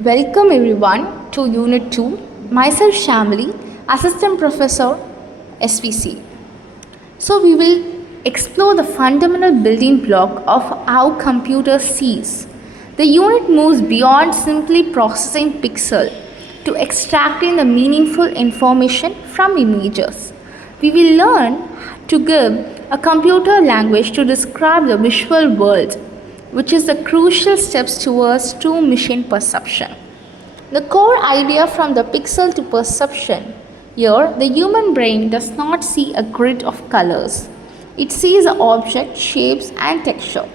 Welcome everyone to Unit 2. Myself Shamli, Assistant Professor SVC. So we will explore the fundamental building block of how computer sees. The unit moves beyond simply processing pixel to extracting the meaningful information from images. We will learn to give a computer language to describe the visual world, which is the crucial steps towards true machine perception. The core idea from the pixel to perception. Here, the human brain does not see a grid of colors. It sees objects, shapes and texture.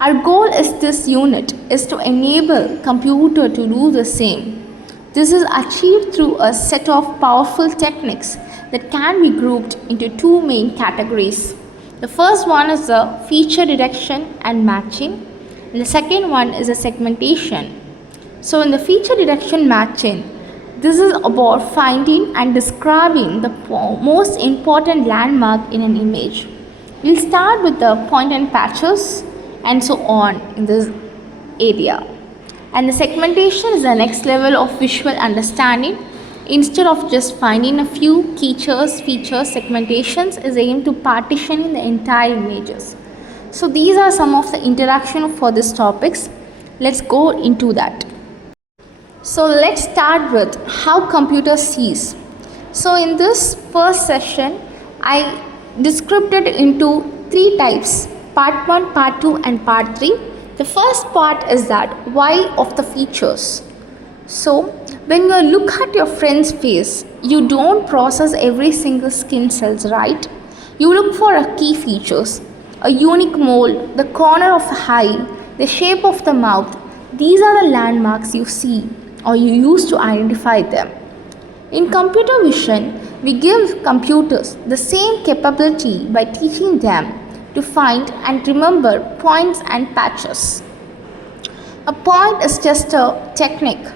Our goal is this unit is to enable computer to do the same. This is achieved through a set of powerful techniques that can be grouped into two main categories. The first one is the feature detection and matching, and the second one is a segmentation. So in the feature detection matching, this is about finding and describing the most important landmark in an image. We'll start with the point and patches and so on in this area. And the segmentation is the next level of visual understanding. Instead of just finding a few features, segmentations is aimed to partitioning the entire images. So these are some of the interaction for these topics. Let's go into that. So let's start with how computer sees. So in this first session, I described it into three types: part 1, part 2 and part 3. The first part is that why of the features. So when you look at your friend's face, you don't process every single skin cells, right? You look for a key features, a unique mole, the corner of the eye, the shape of the mouth. These are the landmarks you see or you use to identify them. In computer vision, we give computers the same capability by teaching them to find and remember points and patches. A point is just a technique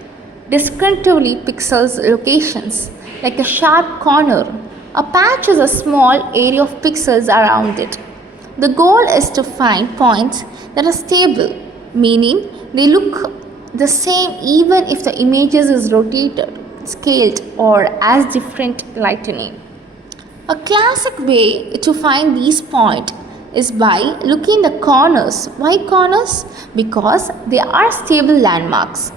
descriptively pixels locations like a sharp corner. A patch is a small area of pixels around it. The goal is to find points that are stable, meaning they look the same even if the images is rotated, scaled or as different lightning. A classic way to find these points is by looking the corners. Why corners? Because they are stable landmarks.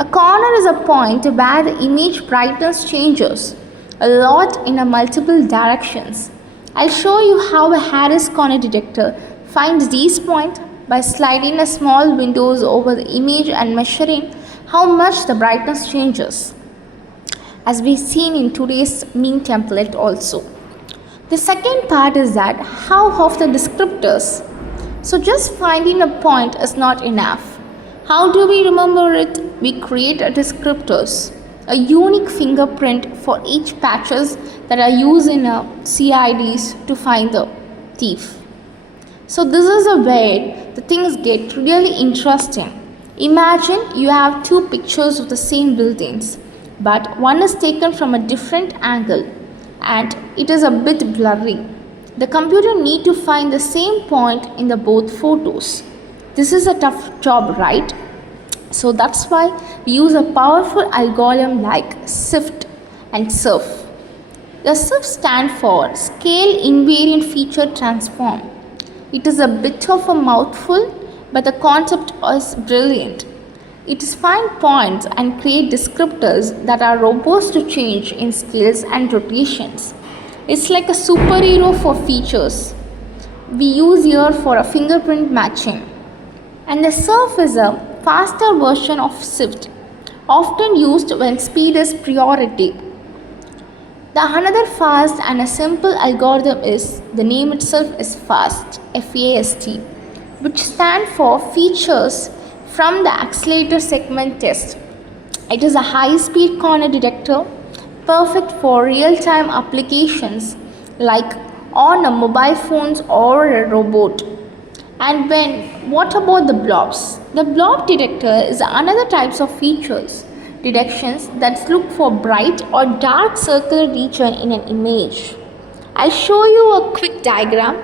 A corner is a point where the image brightness changes a lot in a multiple directions. I'll show you how a Harris corner detector finds these points by sliding a small windows over the image and measuring how much the brightness changes, as we've seen in today's meme template also. The second part is that how of the descriptors. So just finding a point is not enough. How do we remember it? We create a descriptors, a unique fingerprint for each patches that are used in a CIDs to find the thief. So this is a where the things get really interesting. Imagine you have two pictures of the same buildings, but one is taken from a different angle and it is a bit blurry. The computer need to find the same point in the both photos. This is a tough job, right? So that's why we use a powerful algorithm like SIFT and SIRF. The SIFT stands for Scale Invariant Feature Transform. It is a bit of a mouthful, but the concept is brilliant. It is find points and create descriptors that are robust to change in scales and rotations. It's like a superhero for features. We use here for a fingerprint matching. And the SIRF is a faster version of SIFT, often used when speed is priority. The another fast and a simple algorithm is, the name itself is FAST, F-A-S-T, which stands for Features from the Accelerator Segment Test. It is a high-speed corner detector, perfect for real-time applications like on a mobile phones or a robot. And what about the blobs? The blob detector is another types of features detections that look for bright or dark circular region in an image. I'll show you a quick diagram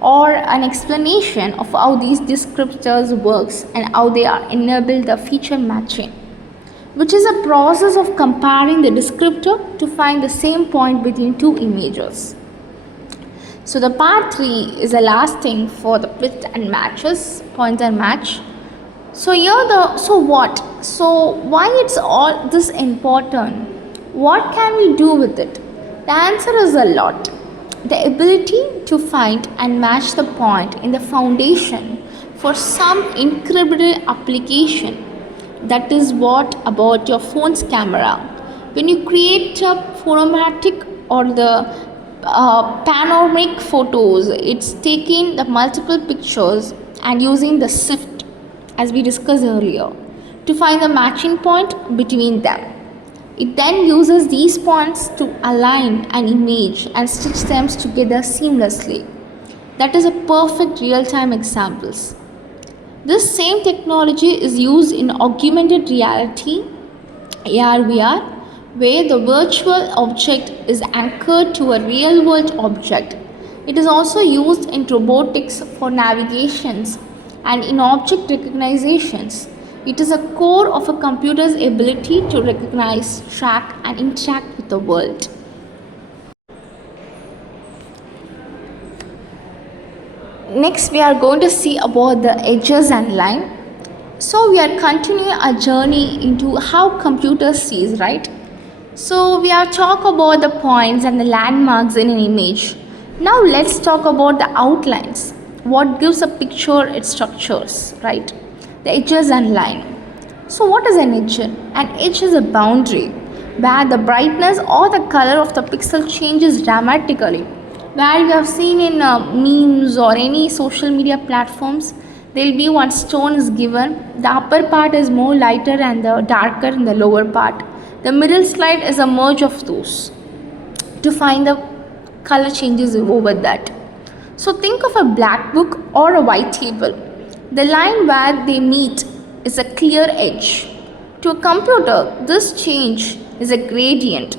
or an explanation of how these descriptors works and how they are enable the feature matching. which is a process of comparing the descriptor to find the same point between two images. So the part 3 is the last thing for the fit and matches, point and match. So why it's all this important? What can we do with it? The answer is a lot. The ability to find and match the point in the foundation for some incredible application. That is what about your phone's camera. When you create a photomatic or the panoramic photos, it's taking the multiple pictures and using the sift, as we discussed earlier, to find the matching point between them. It then uses these points to align an image and stitch them together seamlessly. That is a perfect real-time examples. This same technology is used in augmented reality, AR/VR, where the virtual object is anchored to a real-world object. It is also used in robotics for navigations and in object recognitions. It is a core of a computer's ability to recognize, track, and interact with the world. Next, we are going to see about the edges and line. So we are continuing our journey into how computers sees, right? So we are talk about the points and the landmarks in an image. Now let's talk about the outlines. What gives a picture its structures, right? The edges and line. So what is an edge? An edge is a boundary where the brightness or the color of the pixel changes dramatically. Where you have seen in memes or any social media platforms, there will be one stone is given. The upper part is more lighter and the darker in the lower part. The middle slide is a merge of those to find the color changes over that. So think of a black book or a white table. The line where they meet is a clear edge. To a computer, this change is a gradient,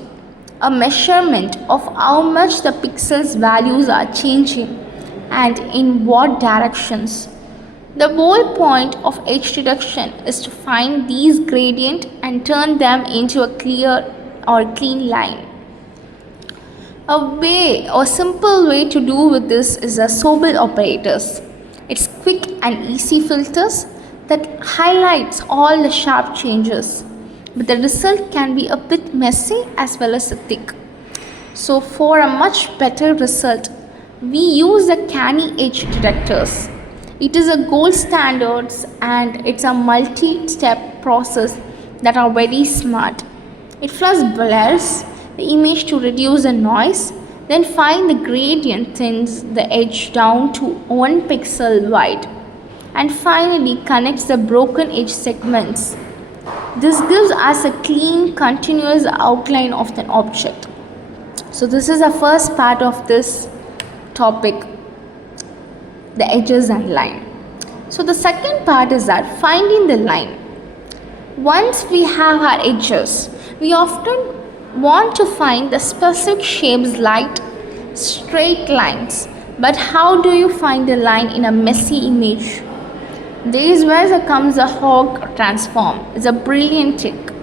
a measurement of how much the pixels values are changing and in what directions. The whole point of edge detection is to find these gradients and turn them into a clear or clean line. A simple way to do with this is a Sobel operators. It's quick and easy filters that highlights all the sharp changes, but the result can be a bit messy as well as thick. So for a much better result, we use the canny edge detectors. It is a gold standard and it's a multi-step process that are very smart. It first blurs the image to reduce the noise, then find the gradient thins the edge down to 1 pixel wide, and finally connects the broken edge segments. This gives us a clean, continuous outline of the object. So this is the first part of this topic, the edges and line. So the second part is that finding the line. Once we have our edges, we often want to find the specific shapes like straight lines. But how do you find a line in a messy image? This is where comes the Hog transform. It's a brilliant trick.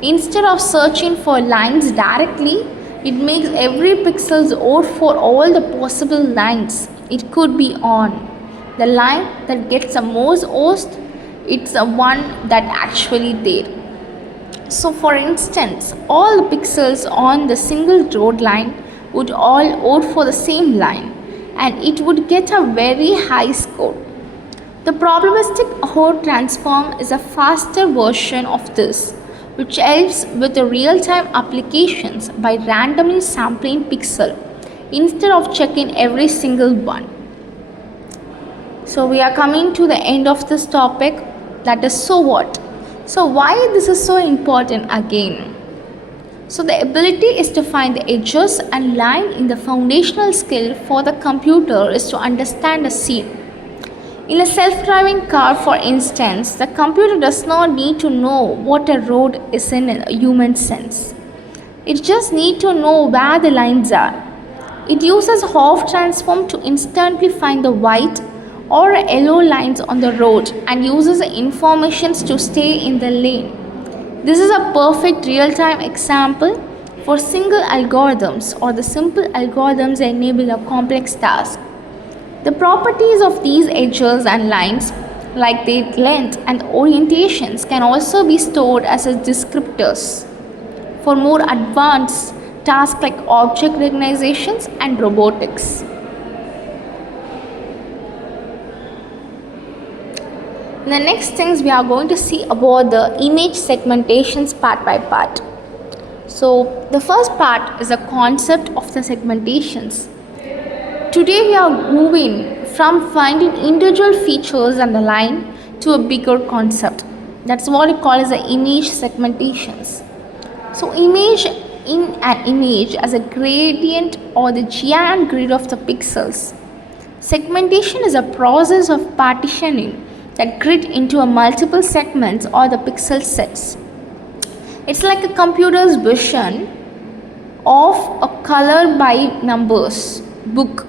Instead of searching for lines directly, it makes every pixel vote for all the possible lines it could be on. The line that gets the most votes, it's the one that actually there. So for instance, all the pixels on the single road line would all vote for the same line and it would get a very high score. The probabilistic Horde transform is a faster version of this, which helps with the real-time applications by randomly sampling pixel instead of checking every single one. So we are coming to the end of this topic, that is so what? So why this is so important again? So the ability is to find the edges and line in the foundational skill for the computer is to understand a scene. In a self-driving car, for instance, the computer does not need to know what a road is in a human sense. It just needs to know where the lines are. It uses Hove transform to instantly find the white or yellow lines on the road and uses the information to stay in the lane. This is a perfect real-time example for single algorithms or the simple algorithms that enable a complex task. The properties of these edges and lines, like their length and orientations, can also be stored as descriptors for more advanced tasks like object recognitions and robotics. The next things we are going to see about the image segmentations part by part. So the first part is the concept of the segmentations. Today we are moving from finding individual features on the line to a bigger concept. That's what we call as the image segmentations. So image in an image as a gradient or the giant grid of the pixels. Segmentation is a process of partitioning that grid into a multiple segments or the pixel sets. It's like a computer's vision of a color by numbers book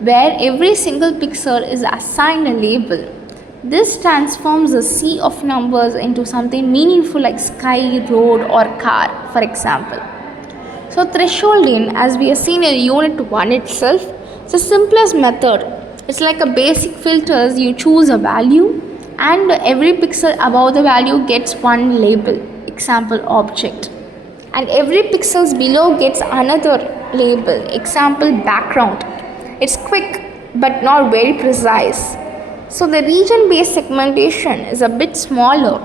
where every single pixel is assigned a label. This transforms a sea of numbers into something meaningful like sky, road or car, for example. So thresholding, as we have seen in unit 1 itself, it's the simplest method. It's like a basic filters. You choose a value and every pixel above the value gets one label, example object, and every pixels below gets another label, example background. It's quick but not very precise. So the region based segmentation is a bit smaller.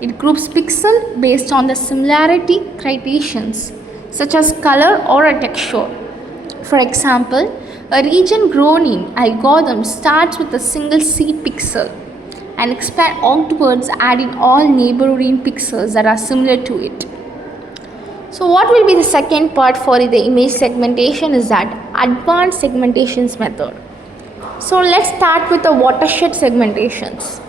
It groups pixel based on the similarity criterions such as color or a texture. For example, a region groaning algorithm starts with a single seed pixel and expand outwards, adding all neighboring pixels that are similar to it. So what will be the second part for the image segmentation is that advanced segmentations method. So let's start with the watershed segmentations.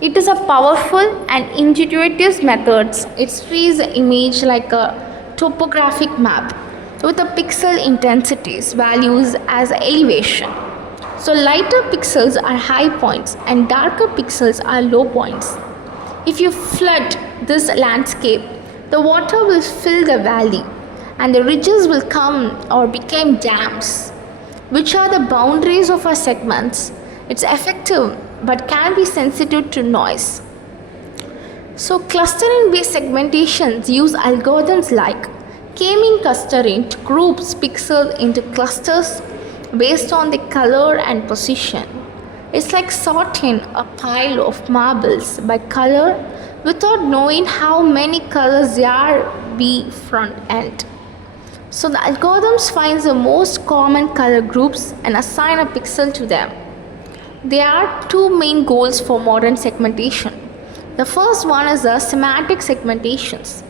It is a powerful and intuitive method. It treats the image like a topographic map with the pixel intensities values as elevation. So lighter pixels are high points and darker pixels are low points. If you flood this landscape, the water will fill the valley and the ridges will come or become dams, which are the boundaries of our segments. It's effective but can be sensitive to noise. So clustering based segmentations use algorithms like k-mean clustering to group pixels into clusters based on the color and position. It's like sorting a pile of marbles by color without knowing how many colors there are be front end. So the algorithms finds the most common color groups and assign a pixel to them. There are two main goals for modern segmentation. The first one is the semantic segmentations.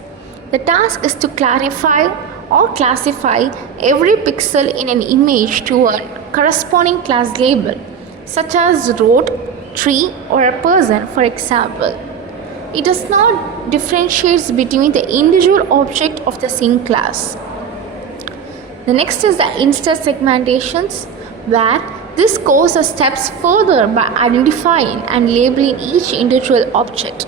The task is to clarify or classify every pixel in an image to a corresponding class label, such as road, tree or a person, for example. It does not differentiate between the individual object of the same class. The next is the intersegmentations, where this goes a steps further by identifying and labeling each individual object.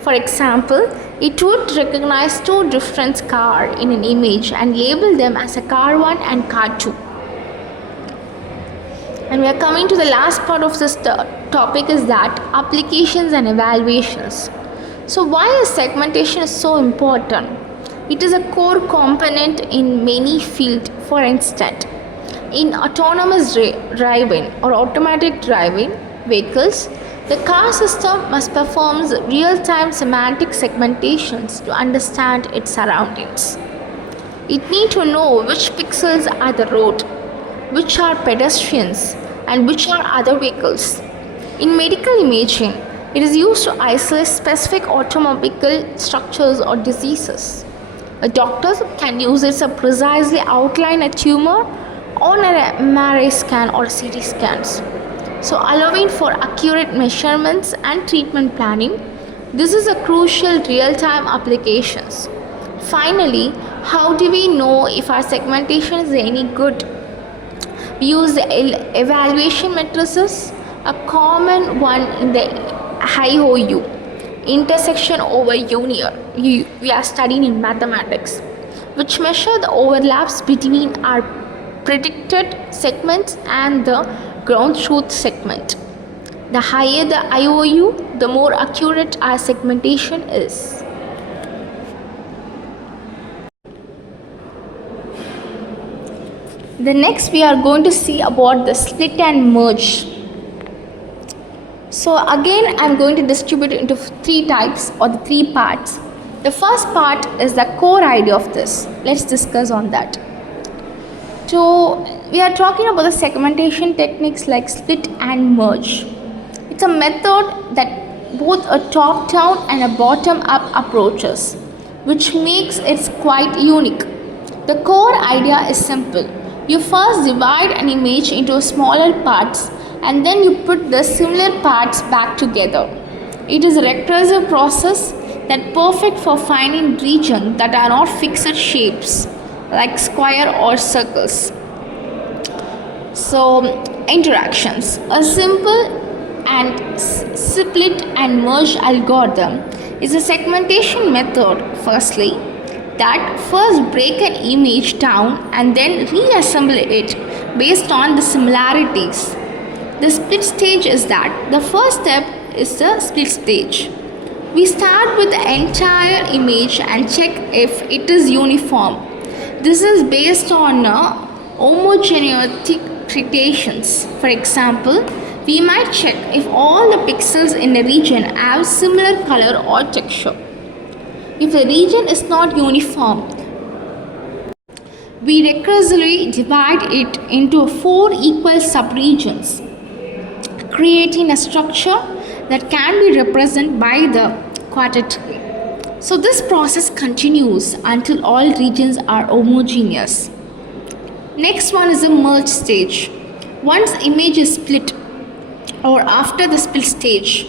For example, it would recognize two different cars in an image and label them as a car 1 and car 2. And we are coming to the last part of this topic is that applications and evaluations. So why is segmentation so important? It is a core component in many fields. For instance, in autonomous driving or automatic driving vehicles, the car system must perform real-time semantic segmentations to understand its surroundings. It needs to know which pixels are the road, which are pedestrians, and which are other vehicles. In medical imaging, it is used to isolate specific automobile structures or diseases. A doctor can use it to precisely outline a tumor on an MRI scan or CT scans, so allowing for accurate measurements and treatment planning. This is a crucial real-time applications. Finally, how do we know if our segmentation is any good? We use the evaluation matrices, a common one in the IOU, intersection over union. We are studying in mathematics, which measure the overlaps between our predicted segments and the ground truth segment. The higher the IOU, the more accurate our segmentation is. The next we are going to see about the split and merge. So again I am going to distribute it into three types or the three parts. The first part is the core idea of this. Let's discuss on that. So we are talking about the segmentation techniques like split and merge. It's a method that both a top-down and a bottom-up approaches, which makes it quite unique. The core idea is simple. You first divide an image into smaller parts and then you put the similar parts back together. It is a recursive process that perfect for finding regions that are not fixed shapes like square or circles. So interactions. A simple and split and merge algorithm is a segmentation method firstly that first break an image down and then reassemble it based on the similarities. The split stage is that the first step is the split stage. We start with the entire image and check if it is uniform. This is based on homogeneity criteria. For example, we might check if all the pixels in the region have similar color or texture. If the region is not uniform, we recursively divide it into 4 equal subregions, creating a structure that can be represented by the quartet. So this process continues until all regions are homogeneous. Next one is the merge stage. Once image is split or after the split stage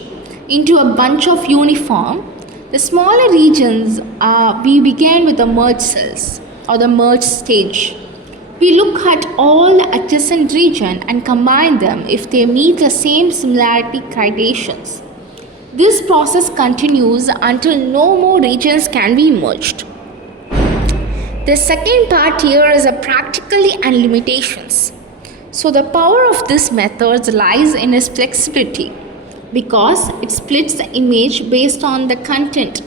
into a bunch of uniform, the smaller regions we begin with the merge cells or the merge stage. We look at all the adjacent region and combine them if they meet the same similarity criteria. This process continues until no more regions can be merged. The second part here is a practically and limitations. So the power of this method lies in its flexibility because it splits the image based on the content.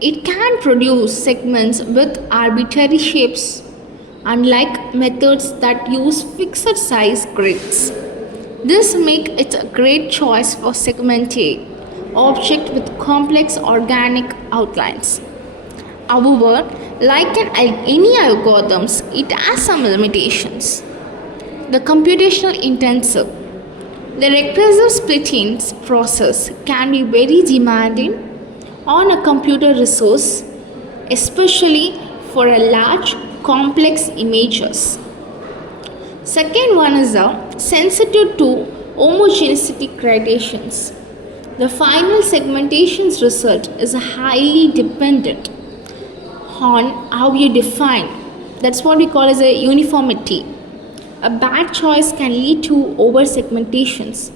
It can produce segments with arbitrary shapes, unlike methods that use fixed size grids. This makes it a great choice for segmenting objects with complex organic outlines. However, like any algorithms, it has some limitations. The computational intensive. The recursive splitting process can be very demanding on a computer resource, especially for a large, complex images. Second one is sensitive to homogeneity criteria. The final segmentation result is highly dependent on how you define. That's what we call as a uniformity. A bad choice can lead to over-segmentations,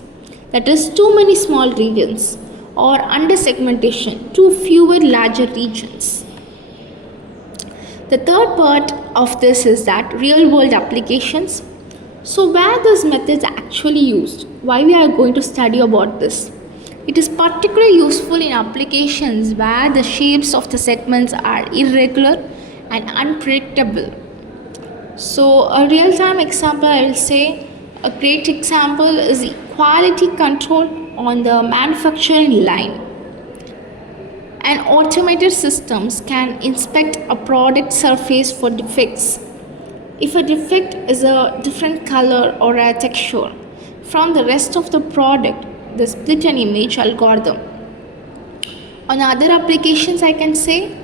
that is too many small regions, or under-segmentation, too fewer larger regions. The third part of this is that real-world applications. So where this method is actually used, why we are going to study about this. It is particularly useful in applications where the shapes of the segments are irregular and unpredictable. So a real-time example, I will say a great example is quality control on the manufacturing line. And automated systems can inspect a product surface for defects. If a defect is a different color or a texture from the rest of the product, the split and image algorithm. On other applications, I can say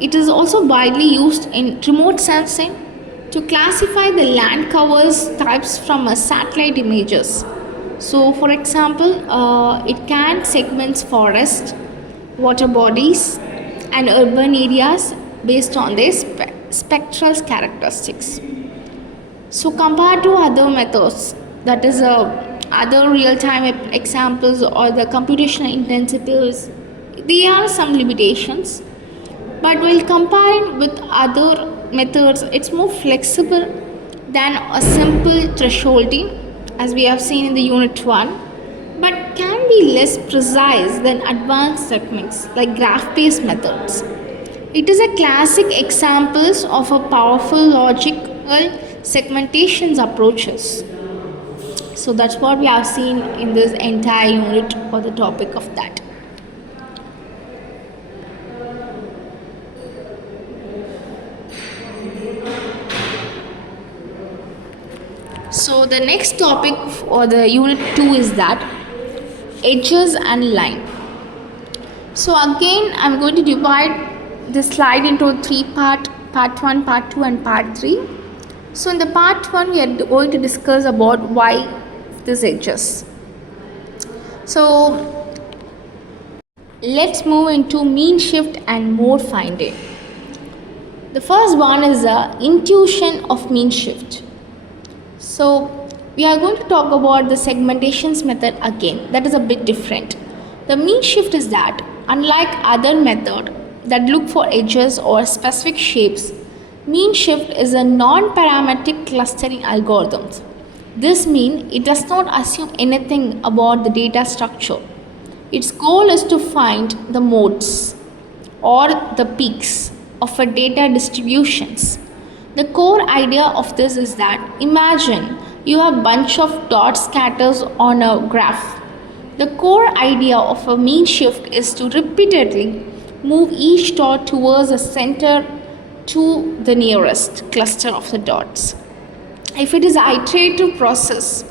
it is also widely used in remote sensing to classify the land covers types from satellite images. So for example, it can segment forest, water bodies and urban areas based on their spectral characteristics. So compared to other methods, that is other real-time examples or the computational intensities, there are some limitations. But while comparing with other methods, it's more flexible than a simple thresholding, as we have seen in the unit 1, but can be less precise than advanced segments like graph-based methods. It is a classic example of a powerful logical segmentation approaches. So that's what we have seen in this entire unit for the topic of that. So the next topic for the unit 2 is that edges and line. So again, I'm going to divide this slide into 3 parts: part 1, part 2 and part 3. So in the part 1, we are going to discuss about why these edges. So let's move into mean shift and mode finding. The first one is the intuition of mean shift. So we are going to talk about the segmentations method again. That is a bit different. The mean shift is that, unlike other methods that look for edges or specific shapes, mean shift is a non-parametric clustering algorithm. This means it does not assume anything about the data structure. Its goal is to find the modes or the peaks of a data distributions. The core idea of this is that, imagine you have a bunch of dots scattered on a graph. The core idea of a mean shift is to repeatedly move each dot towards the center to the nearest cluster of the dots. If it is an iterative process,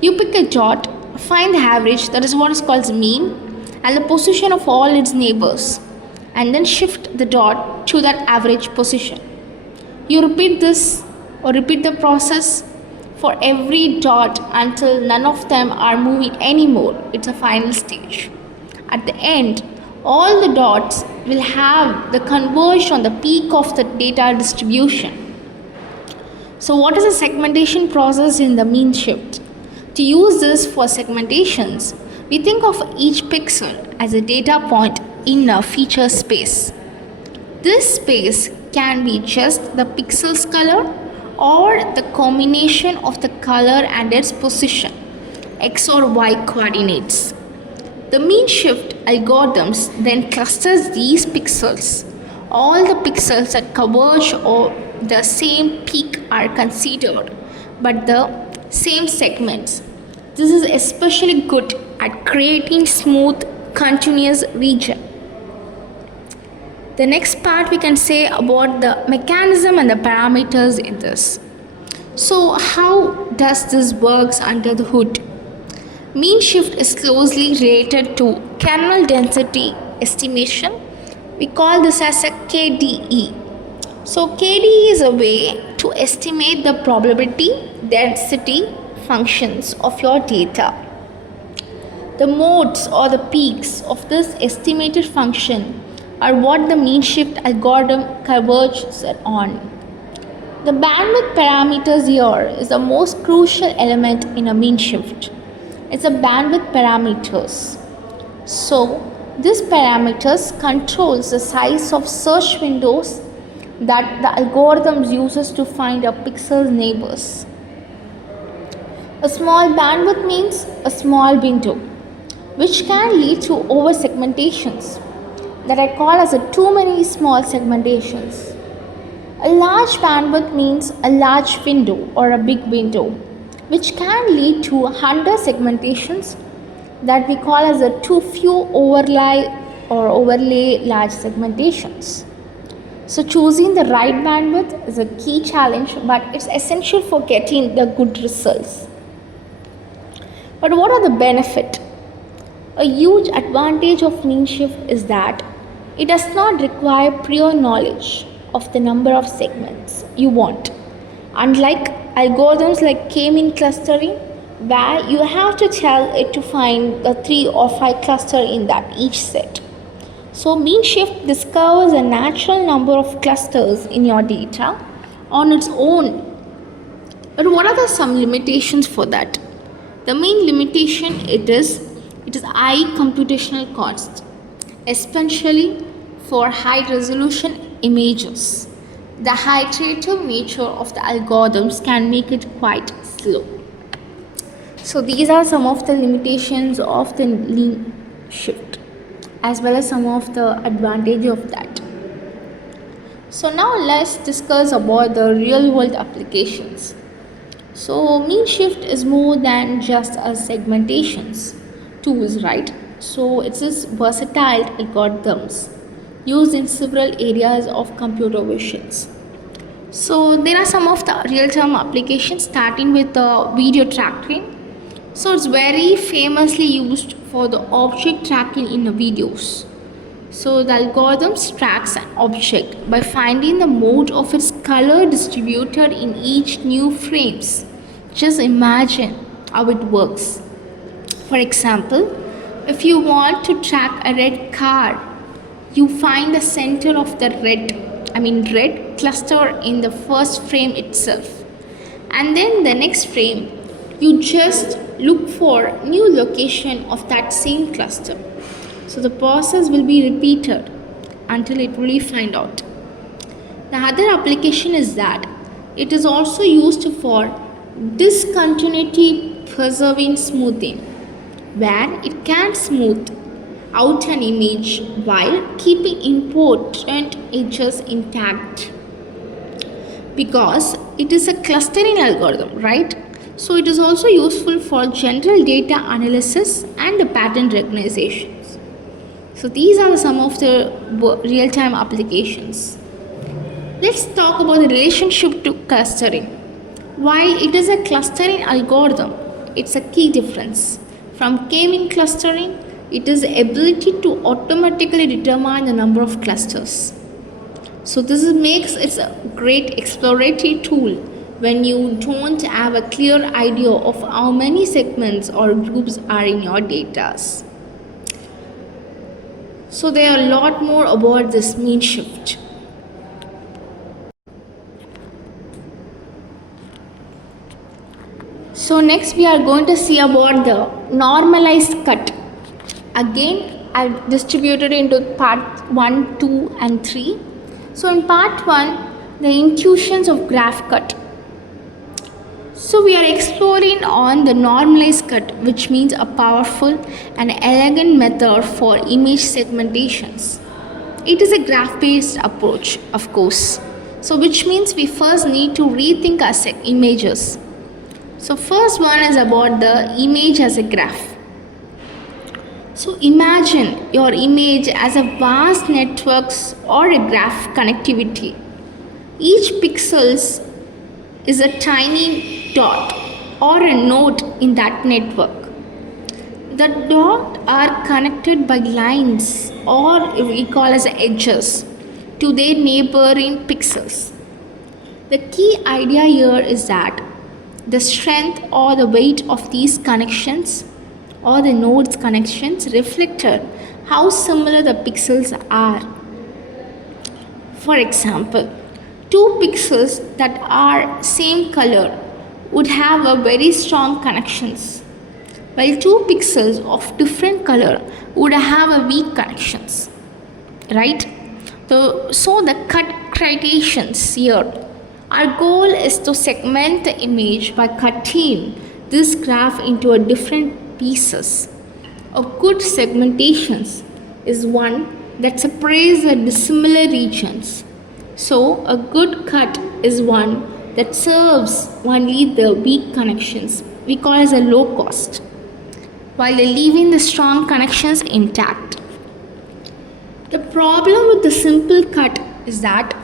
you pick a dot, find the average, that is what is called the mean, and the position of all its neighbors, and then shift the dot to that average position. You repeat this or repeat the process for every dot until none of them are moving anymore. It's a final stage. At the end, all the dots will have the converged on the peak of the data distribution. So what is a segmentation process in the mean shift? To use this for segmentations, we think of each pixel as a data point in a feature space. This space can be just the pixel's color or the combination of the color and its position, x or y coordinates. The mean shift algorithms then clusters these pixels. All the pixels that converge or the same peak are considered, but the same segments. This is especially good at creating smooth, continuous region. The next part we can say about the mechanism and the parameters in this. So how does this works under the hood? Mean shift is closely related to kernel density estimation. We call this as a KDE. So KDE is a way to estimate the probability density functions of your data. The modes or the peaks of this estimated function are what the mean shift algorithm converges on. The bandwidth parameters here is the most crucial element in a mean shift. It's the bandwidth parameters. So this parameters controls the size of search windows that the algorithm uses to find a pixel's neighbors. A small bandwidth means a small window, which can lead to over segmentations that I call as a too many small segmentations. A large bandwidth means a large window or a big window, which can lead to 100 segmentations that we call as a too few overlay large segmentations. So choosing the right bandwidth is a key challenge, but it's essential for getting the good results. But what are the benefits? A huge advantage of mean shift is that it does not require prior knowledge of the number of segments you want. Unlike algorithms like k-mean clustering, where you have to tell it to find the 3 or 5 cluster in that each set. So mean shift discovers a natural number of clusters in your data on its own. But what are some limitations for that? The main limitation it is high computational cost, especially for high resolution images. The iterative nature of the algorithms can make it quite slow. So these are some of the limitations of the lean shift as well as some of the advantage of that. So now let's discuss about the real world applications. So mean shift is more than just a segmentations tools, right? So it is versatile algorithms used in several areas of computer visions. So there are some of the real-time applications starting with the video tracking. So it's very famously used for the object tracking in the videos. So the algorithms tracks an object by finding the mode of its color distributed in each new frames. Just imagine how it works. For example, if you want to track a red car, you find the center of the red cluster in the first frame itself. And then the next frame, you just look for new location of that same cluster. So the process will be repeated until it will find out. The other application is that it is also used for discontinuity preserving smoothing, where it can smooth out an image while keeping important edges intact, because it is a clustering algorithm, right? So it is also useful for general data analysis and the pattern recognitions. So these are some of the real-time applications. Let's talk about the relationship to clustering. While it is a clustering algorithm, it's a key difference. From k-mean clustering, it is the ability to automatically determine the number of clusters. So this makes it a great exploratory tool when you don't have a clear idea of how many segments or groups are in your data. So there are a lot more about this mean shift. So next we are going to see about the normalized cut. Again, I've distributed into part 1, 2 and 3. So in part 1, the intuitions of graph cut. So we are exploring on the normalized cut, which means a powerful and elegant method for image segmentations. It is a graph-based approach, of course. So which means we first need to rethink our images. So first one is about the image as a graph. So imagine your image as a vast networks or a graph connectivity. Each pixels is a tiny dot or a node in that network. The dots are connected by lines or we call as edges to their neighboring pixels. The key idea here is that the strength or the weight of these connections or the nodes connections reflected how similar the pixels are. For example, two pixels that are same color would have a very strong connections, while two pixels of different color would have a weak connections, right? So the cut criterions here. Our goal is to segment the image by cutting this graph into a different pieces. A good segmentation is one that separates the dissimilar regions. So a good cut is one that serves only the weak connections. We call it as a low cost, while leaving the strong connections intact. The problem with the simple cut is that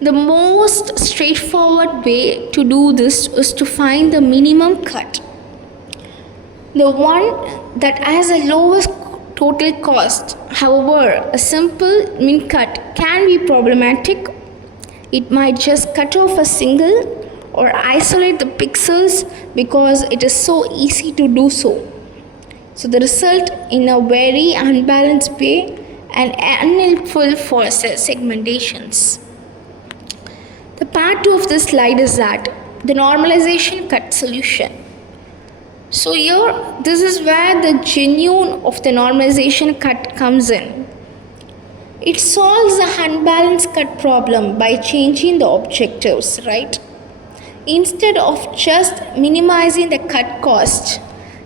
the most straightforward way to do this is to find the minimum cut, the one that has the lowest total cost. However, a simple min cut can be problematic. It might just cut off a single or isolate the pixels because it is so easy to do so. So the result in a very unbalanced way and unhelpful for segmentations. The part 2 of this slide is that the normalization cut solution. So here, this is where the genuine of the normalization cut comes in. It solves the unbalanced cut problem by changing the objectives, right? Instead of just minimizing the cut cost,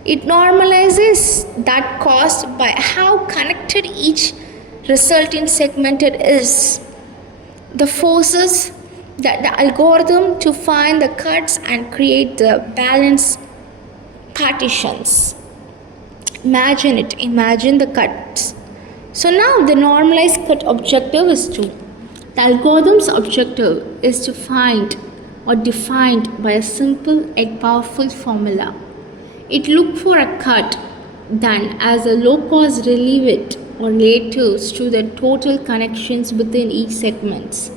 it normalizes that cost by how connected each resulting segmented is. The forces that the algorithm to find the cuts and create the balanced partitions. Imagine the cuts. So now the normalized cut objective is the algorithm's objective is to find or defined by a simple yet powerful formula. It look for a cut done as a low cost relief or relatives to the total connections within each segments.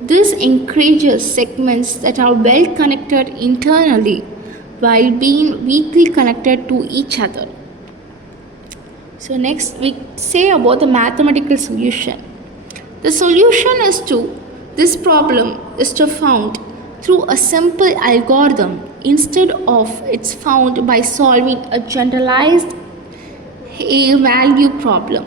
This encourages segments that are well connected internally while being weakly connected to each other. So next we say about the mathematical solution. The solution is to this problem is to found through a simple algorithm instead of it's found by solving a generalized A value problem.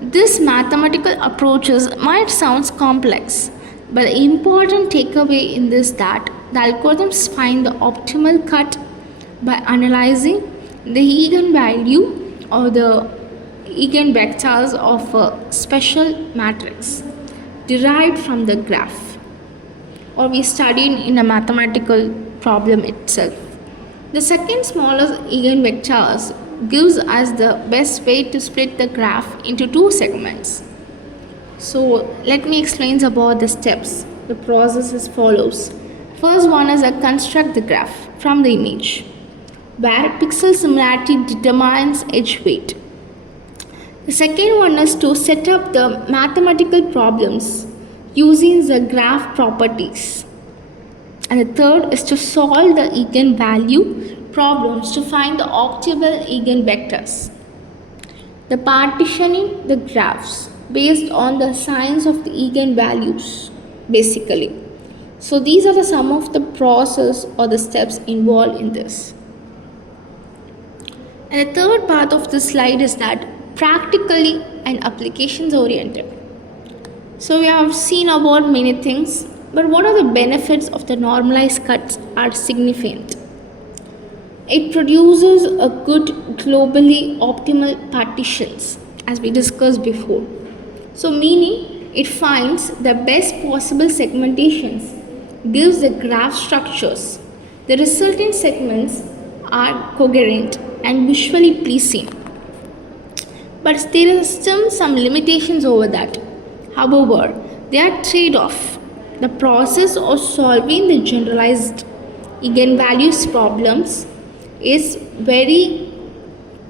This mathematical approaches might sound complex, but the important takeaway in this that the algorithms find the optimal cut by analyzing the eigenvalue or the eigenvectors of a special matrix derived from the graph, or we studied in a mathematical problem itself. The second smallest eigenvectors gives us the best way to split the graph into two segments. So let me explain about the steps. The process is follows. First one is a construct the graph from the image, where pixel similarity determines edge weight. The second one is to set up the mathematical problems using the graph properties. And the third is to solve the eigenvalue problems to find the optimal eigenvectors. The partitioning the graphs based on the signs of the eigenvalues basically. So these are some of the process or the steps involved in this. And the third part of this slide is that practically and applications oriented. So we have seen about many things, but what are the benefits of the normalized cuts are significant. It produces a good globally optimal partitions as we discussed before. So meaning it finds the best possible segmentations, gives the graph structures. The resulting segments are coherent and visually pleasing. But there are still some limitations over that. However, there are trade-off. The process of solving the generalized eigenvalues problems is very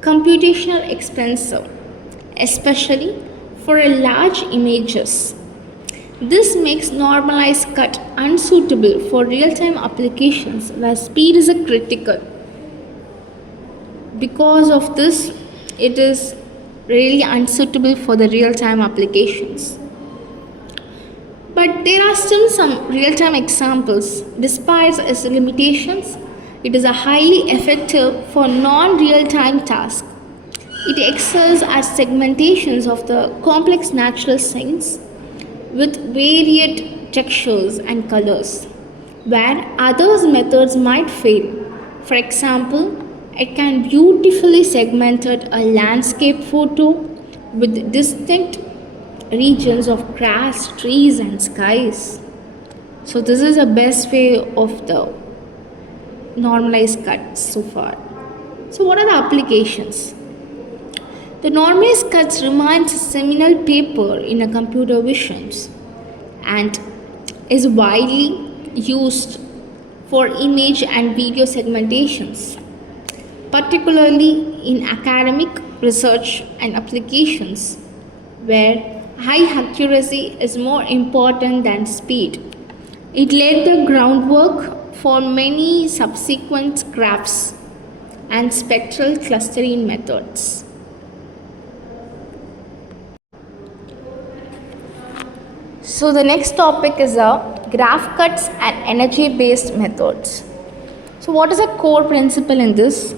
computational expensive, especially for a large images. This makes normalized cut unsuitable for real-time applications where speed is a critical. Because of this, it is really unsuitable for the real-time applications. But there are still some real-time examples. Despite its limitations, it is a highly effective for non-real-time tasks. It excels at segmentations of the complex natural scenes with varied textures and colors, where others methods might fail. For example, it can beautifully segment a landscape photo with distinct regions of grass, trees and skies. So this is the best way of the normalized cuts so far. So what are the applications? The normalized cuts remains a seminal paper in a computer visions and is widely used for image and video segmentations, particularly in academic research and applications where high accuracy is more important than speed. It laid the groundwork for many subsequent graphs and spectral clustering methods. So the next topic is graph cuts and energy based methods. So So what is a core principle in this?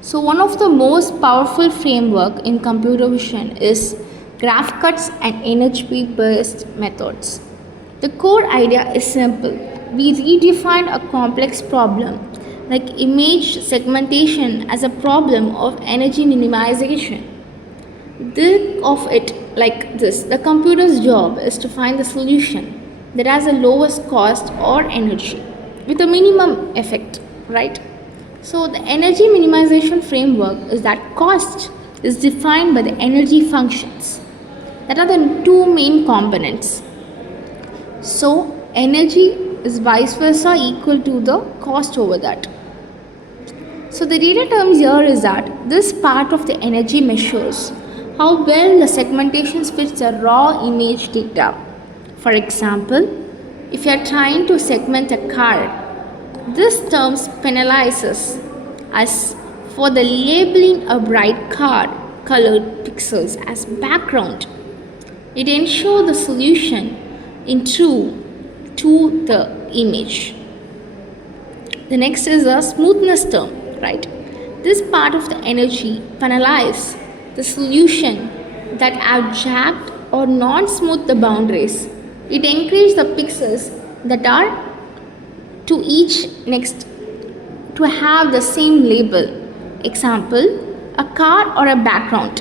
So one of the most powerful framework in computer vision is graph cuts and energy based methods. The core idea is simple. We redefine a complex problem like image segmentation as a problem of energy minimization. Think of it like this: the computer's job is to find the solution that has the lowest cost or energy with a minimum effect, right? So, the energy minimization framework is that cost is defined by the energy functions. That are the two main components. So, energy is vice versa equal to the cost over that. So, the data terms here is that this part of the energy measures how well the segmentation fits the raw image data. For example, if you are trying to segment a car, this term penalizes us for the labeling a bright car colored pixels as background. It ensures the solution in true to the image. The next is a smoothness term, right? This part of the energy penalizes the solution that have jagged or non-smooth the boundaries. It encourages the pixels that are to each next to have the same label. Example, a car or a background,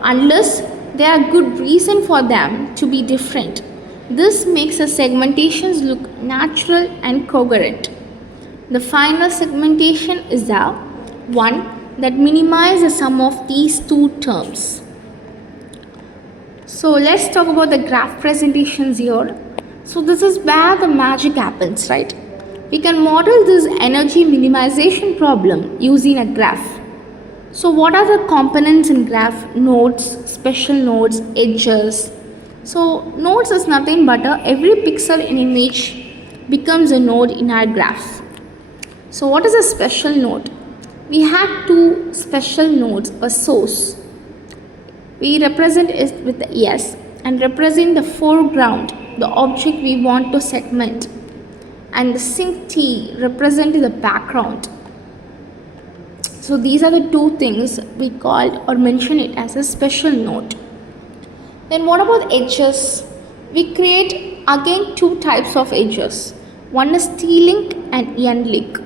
unless there are good reason for them to be different. This makes the segmentations look natural and coherent. The final segmentation is the one that minimizes the sum of these two terms. So let's talk about the graph presentations here. So this is where the magic happens, right? We can model this energy minimization problem using a graph. So what are the components in graph? Nodes, special nodes, edges. So nodes is nothing but every pixel in image becomes a node in our graph. So what is a special node? We have two special nodes, a source. We represent it with the S and represent the foreground, the object we want to segment, and the sink T representing the background. So these are the two things we called or mention it as a special node. Then what about edges? We create again two types of edges. One is T-link and N-link.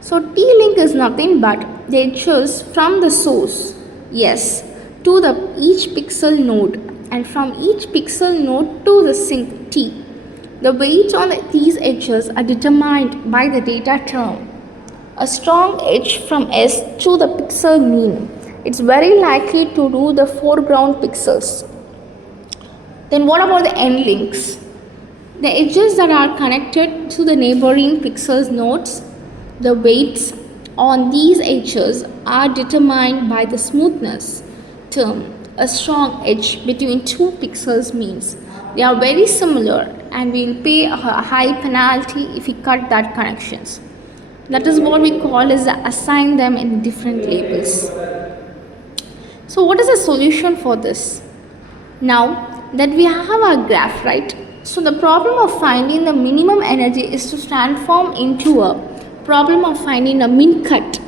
So T-link is nothing but the edges from the source, yes, to the each pixel node, and from each pixel node to the sink T. The weights on these edges are determined by the data term. A strong edge from S to the pixel mean, it's very likely to do the foreground pixels. Then what about the end links? The edges that are connected to the neighboring pixels nodes, the weights on these edges are determined by the smoothness term. A strong edge between two pixels means they are very similar and we will pay a high penalty if we cut that connections. That is what we call as assign them in different labels. So what is the solution for this? Now that we have our graph, right? So the problem of finding the minimum energy is to transform into a problem of finding a min cut.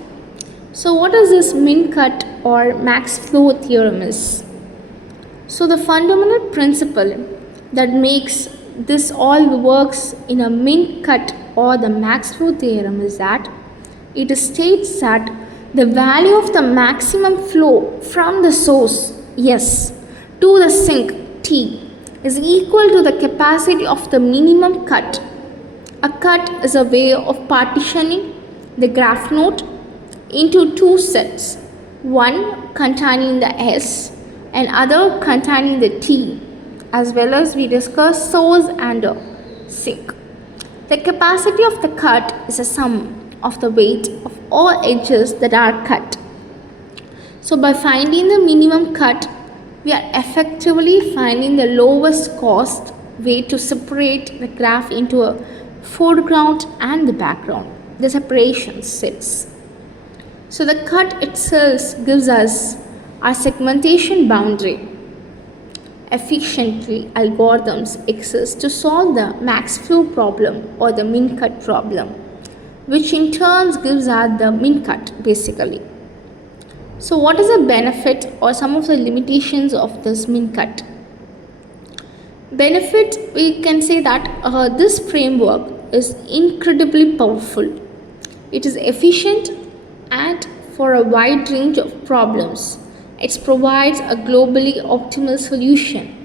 So what is this min cut or max flow theorem is? So the fundamental principle that makes this all works in a min cut or the max flow theorem is that it states that the value of the maximum flow from the source S to the sink T is equal to the capacity of the minimum cut. A cut is a way of partitioning the graph node into two sets, one containing the S and other containing the T, as well as we discuss source and sink. The capacity of the cut is a sum of the weight of all edges that are cut. So by finding the minimum cut, we are effectively finding the lowest cost way to separate the graph into a foreground and the background, the separation sets. So the cut itself gives us our segmentation boundary. Efficiently, algorithms exist to solve the max flow problem or the min cut problem. which in turn gives us the min cut basically. So what is the benefit or some of the limitations of this min cut? Benefit, we can say that this framework is incredibly powerful. It is efficient and for a wide range of problems. It provides a globally optimal solution.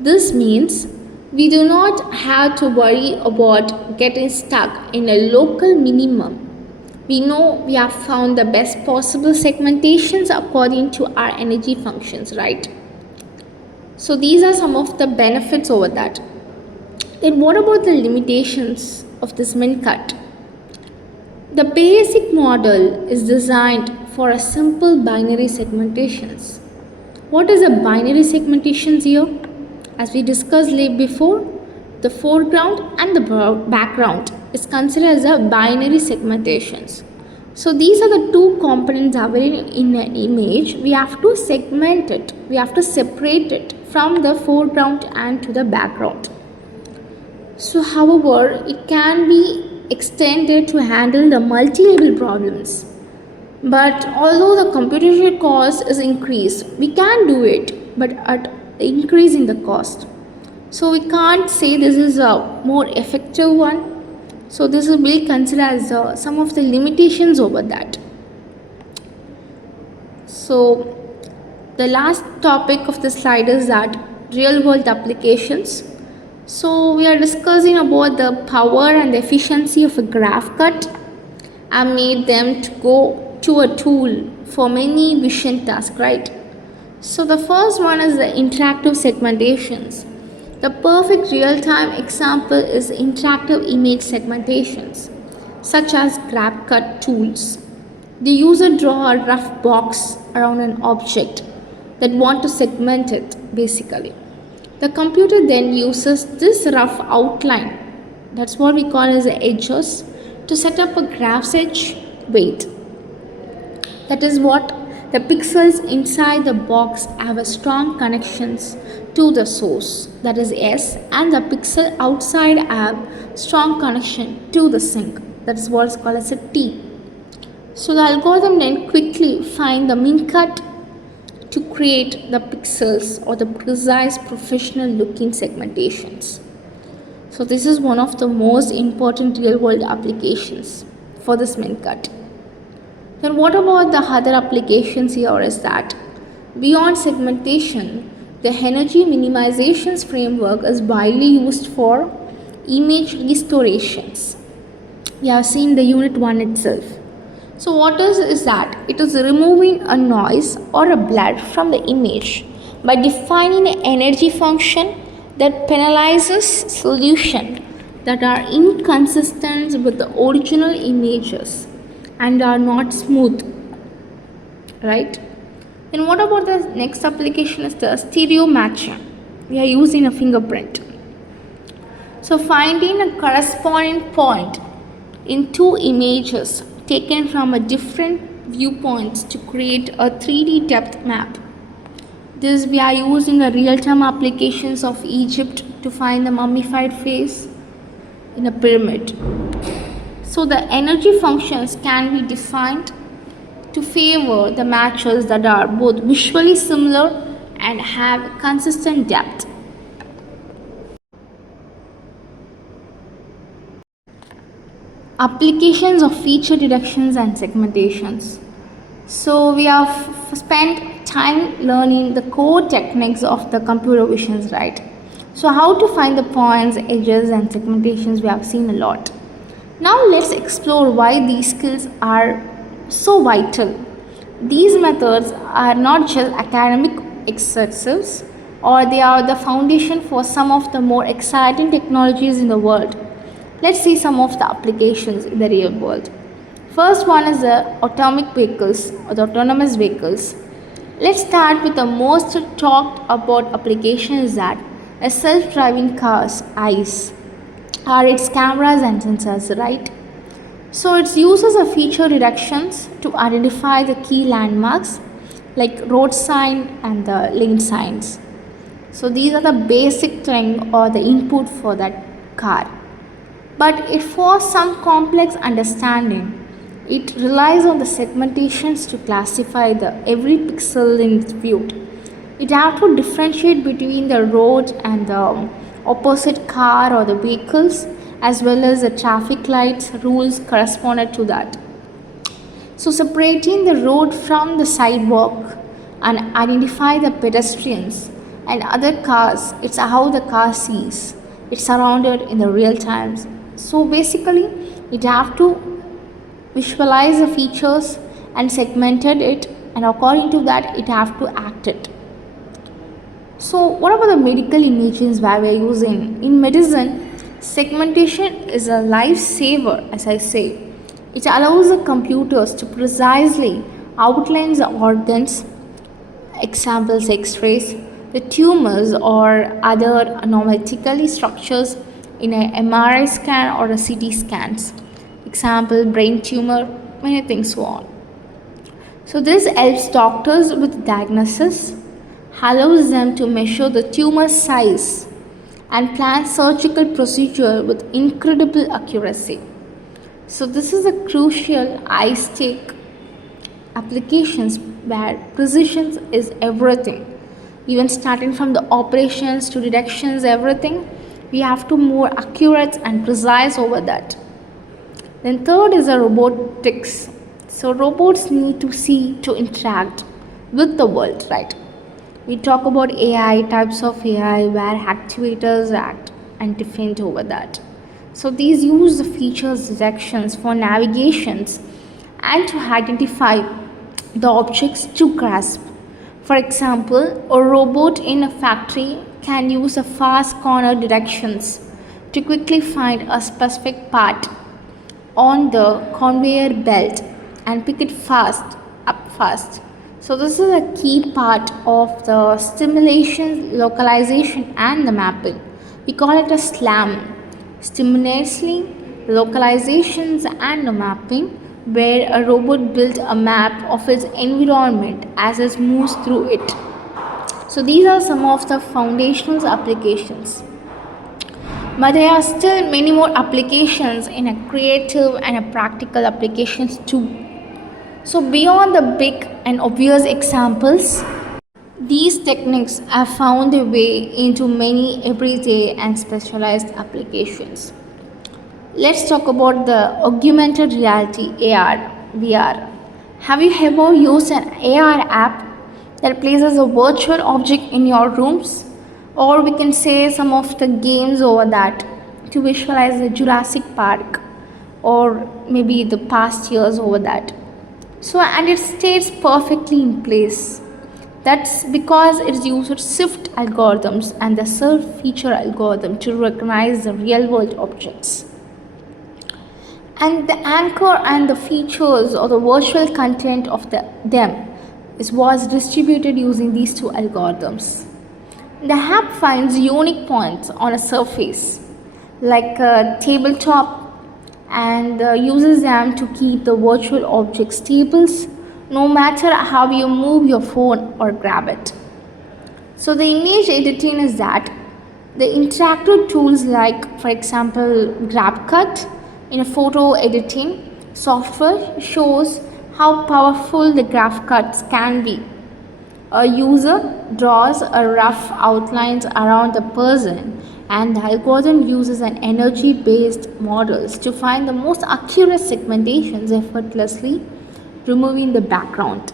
This means we do not have to worry about getting stuck in a local minimum. We know we have found the best possible segmentations according to our energy functions, right? So these are some of the benefits over that. Then what about the limitations of this min cut? The basic model is designed for a simple binary segmentations. What is a binary segmentations here? As we discussed before, the foreground and the background is considered as a binary segmentations. So these are the two components available in an image. We have to segment it. We have to separate it from the foreground and to the background. So however, it can be extended to handle the multi-level problems. But although the computational cost is increased, we can do it, but at increasing the cost. So we can't say this is a more effective one. So this will be considered as some of the limitations over that. So the last topic of the slide is that real world applications. So we are discussing about the power and the efficiency of a graph cut and made them to go to a tool for many vision tasks, right? So the first one is the interactive segmentations. The perfect real-time example is interactive image segmentations, such as graph cut tools. The user draw a rough box around an object that want to segment it basically. The computer then uses this rough outline, that's what we call as the edges, to set up a graph's edge weight. That is what the pixels inside the box have a strong connections to the source, that is S, and the pixel outside have strong connection to the sink, that is what is called as a T. So the algorithm then quickly find the min cut to create the pixels or the precise professional looking segmentations. So this is one of the most important real world applications for this min cut. Then what about the other applications here is that beyond segmentation, the energy minimizations framework is widely used for image restorations. We have seen the unit 1 itself. So what is that? It is removing a noise or a blur from the image by defining an energy function that penalizes solutions that are inconsistent with the original images and are not smooth, right? Then what about the next application is the stereo matching. We are using a fingerprint. So finding a corresponding point in two images taken from a different viewpoints to create a 3D depth map. This we are using the real-time applications of Egypt to find the mummified face in a pyramid. So the energy functions can be defined to favor the matches that are both visually similar and have consistent depth. Applications of feature detections and segmentations. So we have spent time learning the core techniques of the computer visions, right? So how to find the points, edges and segmentations we have seen a lot. Now let's explore why these skills are so vital. These methods are not just academic exercises, or they are the foundation for some of the more exciting technologies in the world. Let's see some of the applications in the real world. First one is the atomic vehicles or the autonomous vehicles. Let's start with the most talked about application is that a self-driving car's eyes are its cameras and sensors, right? So it uses a feature detections to identify the key landmarks like road sign and the lane signs. So these are the basic thing or the input for that car. but it for some complex understanding. It relies on the segmentations to classify the every pixel in its view. It have to differentiate between the road and the opposite car or the vehicles, as well as the traffic lights rules corresponded to that. So separating the road from the sidewalk and identify the pedestrians and other cars, it's how the car sees. It's surrounded in the real times. So basically it have to visualize the features and segmented it, and according to that it have to act it. So what about the medical images where we are using? In medicine, segmentation is a lifesaver, as I say. It allows the computers to precisely outline the organs, examples x-rays, the tumors or other anomalistically structures in an MRI scan or a CT scans. Example, brain tumor, many things so on. So this helps doctors with diagnosis, allows them to measure the tumor size and plan surgical procedure with incredible accuracy. So this is a crucial high-stake applications where precision is everything. Even starting from the operations to detections, everything, we have to more accurate and precise over that. Then third is the robotics. So robots need to see to interact with the world, right? We talk about AI, types of AI where actuators act and defend over that. So these use the features detections for navigations and to identify the objects to grasp. For example, a robot in a factory can use a fast corner detections to quickly find a specific part on the conveyor belt and pick it up fast. So this is a key part of the stimulation, localization and the mapping. We call it a SLAM, stimulation, localizations and the mapping, where a robot builds a map of its environment as it moves through it. So these are some of the foundational applications. But there are still many more applications in a creative and a practical applications too. So beyond the big and obvious examples, these techniques have found their way into many everyday and specialized applications. Let's talk about the augmented reality AR, VR. Have you ever used an AR app that places a virtual object in your rooms? Or we can say some of the games over that to visualize the Jurassic Park or maybe the past years over that. So and it stays perfectly in place. That's because it uses SIFT algorithms and the surf feature algorithm to recognize the real world objects. And the anchor and the features or the virtual content of them was distributed using these two algorithms. The app finds unique points on a surface like a tabletop and uses them to keep the virtual object stable no matter how you move your phone or grab it. So the image editing is that the interactive tools like, for example, GrabCut in a photo editing software shows how powerful the graph cuts can be. A user draws a rough outlines around the person and the algorithm uses an energy-based models to find the most accurate segmentations effortlessly, removing the background.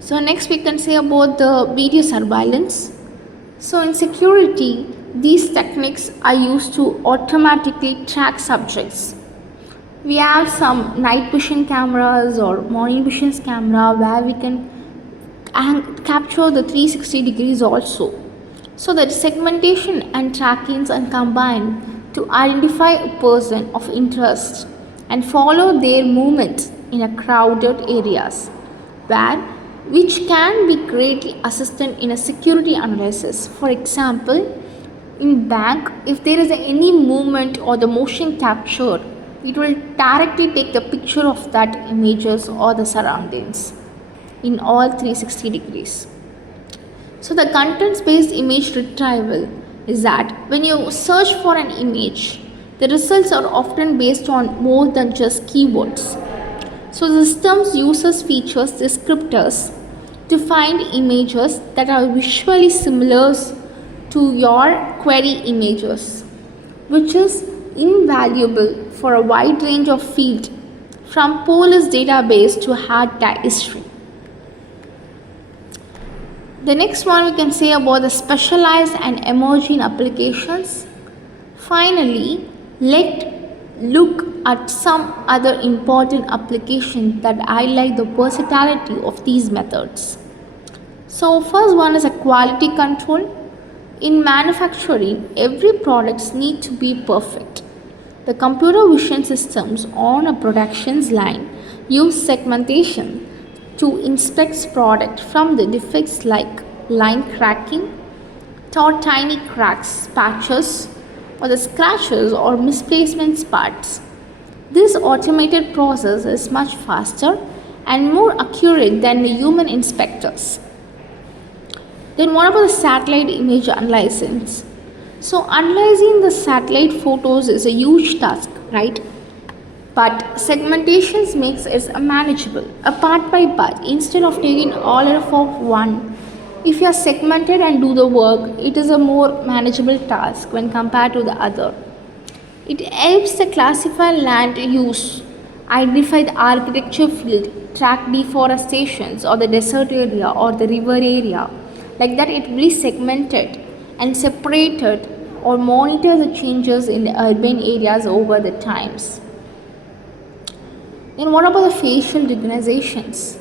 So next we can say about the video surveillance. So in security, these techniques are used to automatically track subjects. We have some night vision cameras or morning vision camera where we can capture the 360 degrees also. So that segmentation and trackings are combined to identify a person of interest and follow their movements in a crowded areas which can be greatly assistant in a security analysis. For example, in bank, if there is any movement or the motion captured, it will directly take the picture of that images or the surroundings in all 360 degrees. So the content based image retrieval is that when you search for an image, The results are often based on more than just keywords. So the systems uses features descriptors to find images that are visually similar to your query images, which is invaluable for a wide range of fields from police database to hard history. The next one we can say about the specialized and emerging applications. Finally, let's look at some other important applications that highlight the versatility of these methods. So first one is a quality control. In manufacturing, every product needs to be perfect. The computer vision systems on a production line use segmentation to inspect product from the defects like line cracking, or tiny cracks, patches, or the scratches or misplacement parts. This automated process is much faster and more accurate than the human inspectors. Then what about the satellite image analysis? So analyzing the satellite photos is a huge task, right? But segmentations makes it manageable, a part by part, instead of taking all of one. If you are segmented and do the work, it is a more manageable task when compared to the other. It helps to classify land use, identify the architecture field, track deforestations or the desert area or the river area. Like that it will be segmented and separated or monitor the changes in the urban areas over the times. Then what about the facial recognitions?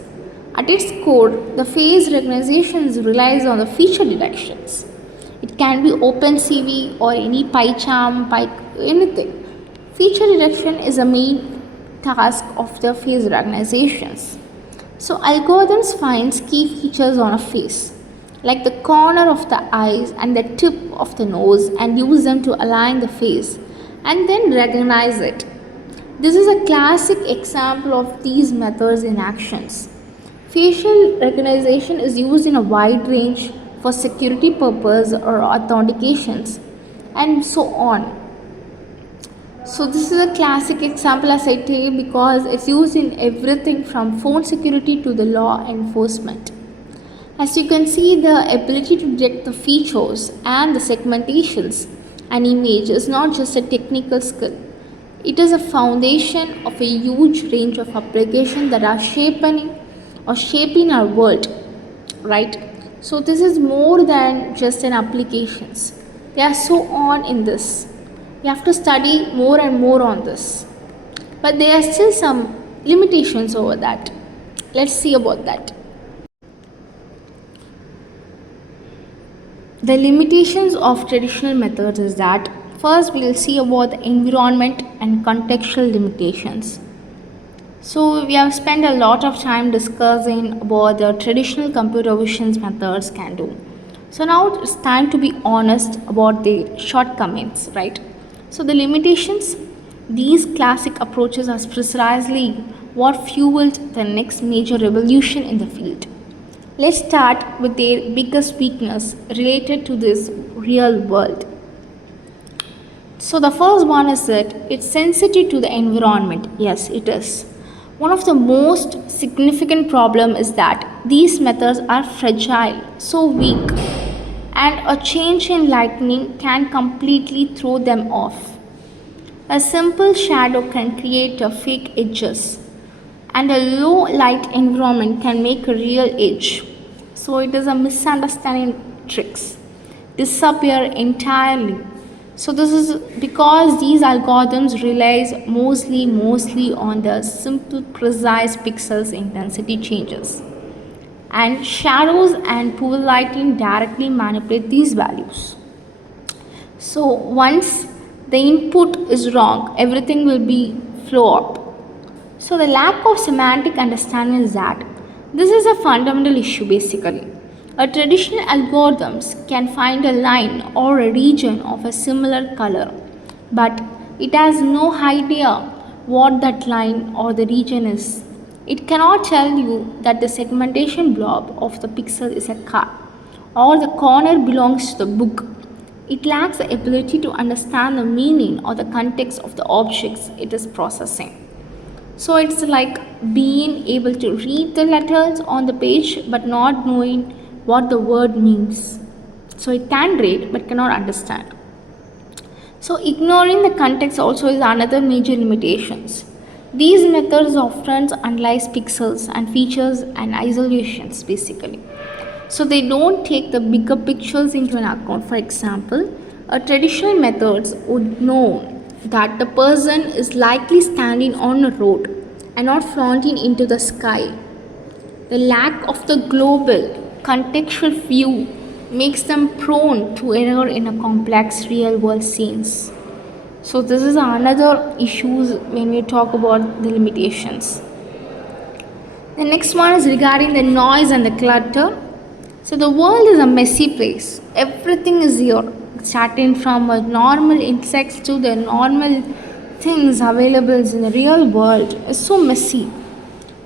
At its core, the face recognitions relies on the feature detections. It can be OpenCV or any PyCharm, anything. Feature detection is a main task of the face recognitions. So algorithms finds key features on a face, like the corner of the eyes and the tip of the nose, and use them to align the face and then recognize it. This is a classic example of these methods in actions. Facial recognition is used in a wide range for security purpose or authentications and so on. So this is a classic example as I tell because it's used in everything from phone security to the law enforcement. As you can see, the ability to detect the features and the segmentations and image is not just a technical skill. It is a foundation of a huge range of applications that are shaping our world, right? So this is more than just an applications. There are so on in this. You have to study more and more on this. But there are still some limitations over that. Let's see about that. The limitations of traditional methods is that first we will see about the environment and contextual limitations. So we have spent a lot of time discussing about the traditional computer vision methods can do. So now it's time to be honest about the shortcomings, right? So the limitations, these classic approaches are precisely what fueled the next major revolution in the field. Let's start with their biggest weakness related to this real world. So the first one is that it's sensitive to the environment. Yes, it is. One of the most significant problem is that these methods are fragile, so weak, and a change in lighting can completely throw them off. A simple shadow can create a fake edges, and a low light environment can make a real edge. So it is a misunderstanding tricks disappear entirely. So this is because these algorithms relies mostly on the simple precise pixels intensity changes, and shadows and pool lighting directly manipulate these values. So once the input is wrong, everything will be flow up. So the lack of semantic understanding is that this is a fundamental issue basically. A traditional algorithms can find a line or a region of a similar color, but it has no idea what that line or the region is. It cannot tell you that the segmentation blob of the pixel is a car or the corner belongs to the book. It lacks the ability to understand the meaning or the context of the objects it is processing. So it's like being able to read the letters on the page but not knowing what the word means. So it can read but cannot understand. So ignoring the context also is another major limitations. These methods often analyze pixels and features and isolations basically. So they don't take the bigger pictures into an account. For example, a traditional methods would know that the person is likely standing on a road and not flaunting into the sky. The lack of the global contextual view makes them prone to error in a complex real world scenes. So this is another issues when we talk about the limitations. The next one is regarding the noise and the clutter. So the world is a messy place. Everything is here, starting from a normal insects to the normal things available in the real world. It's so messy.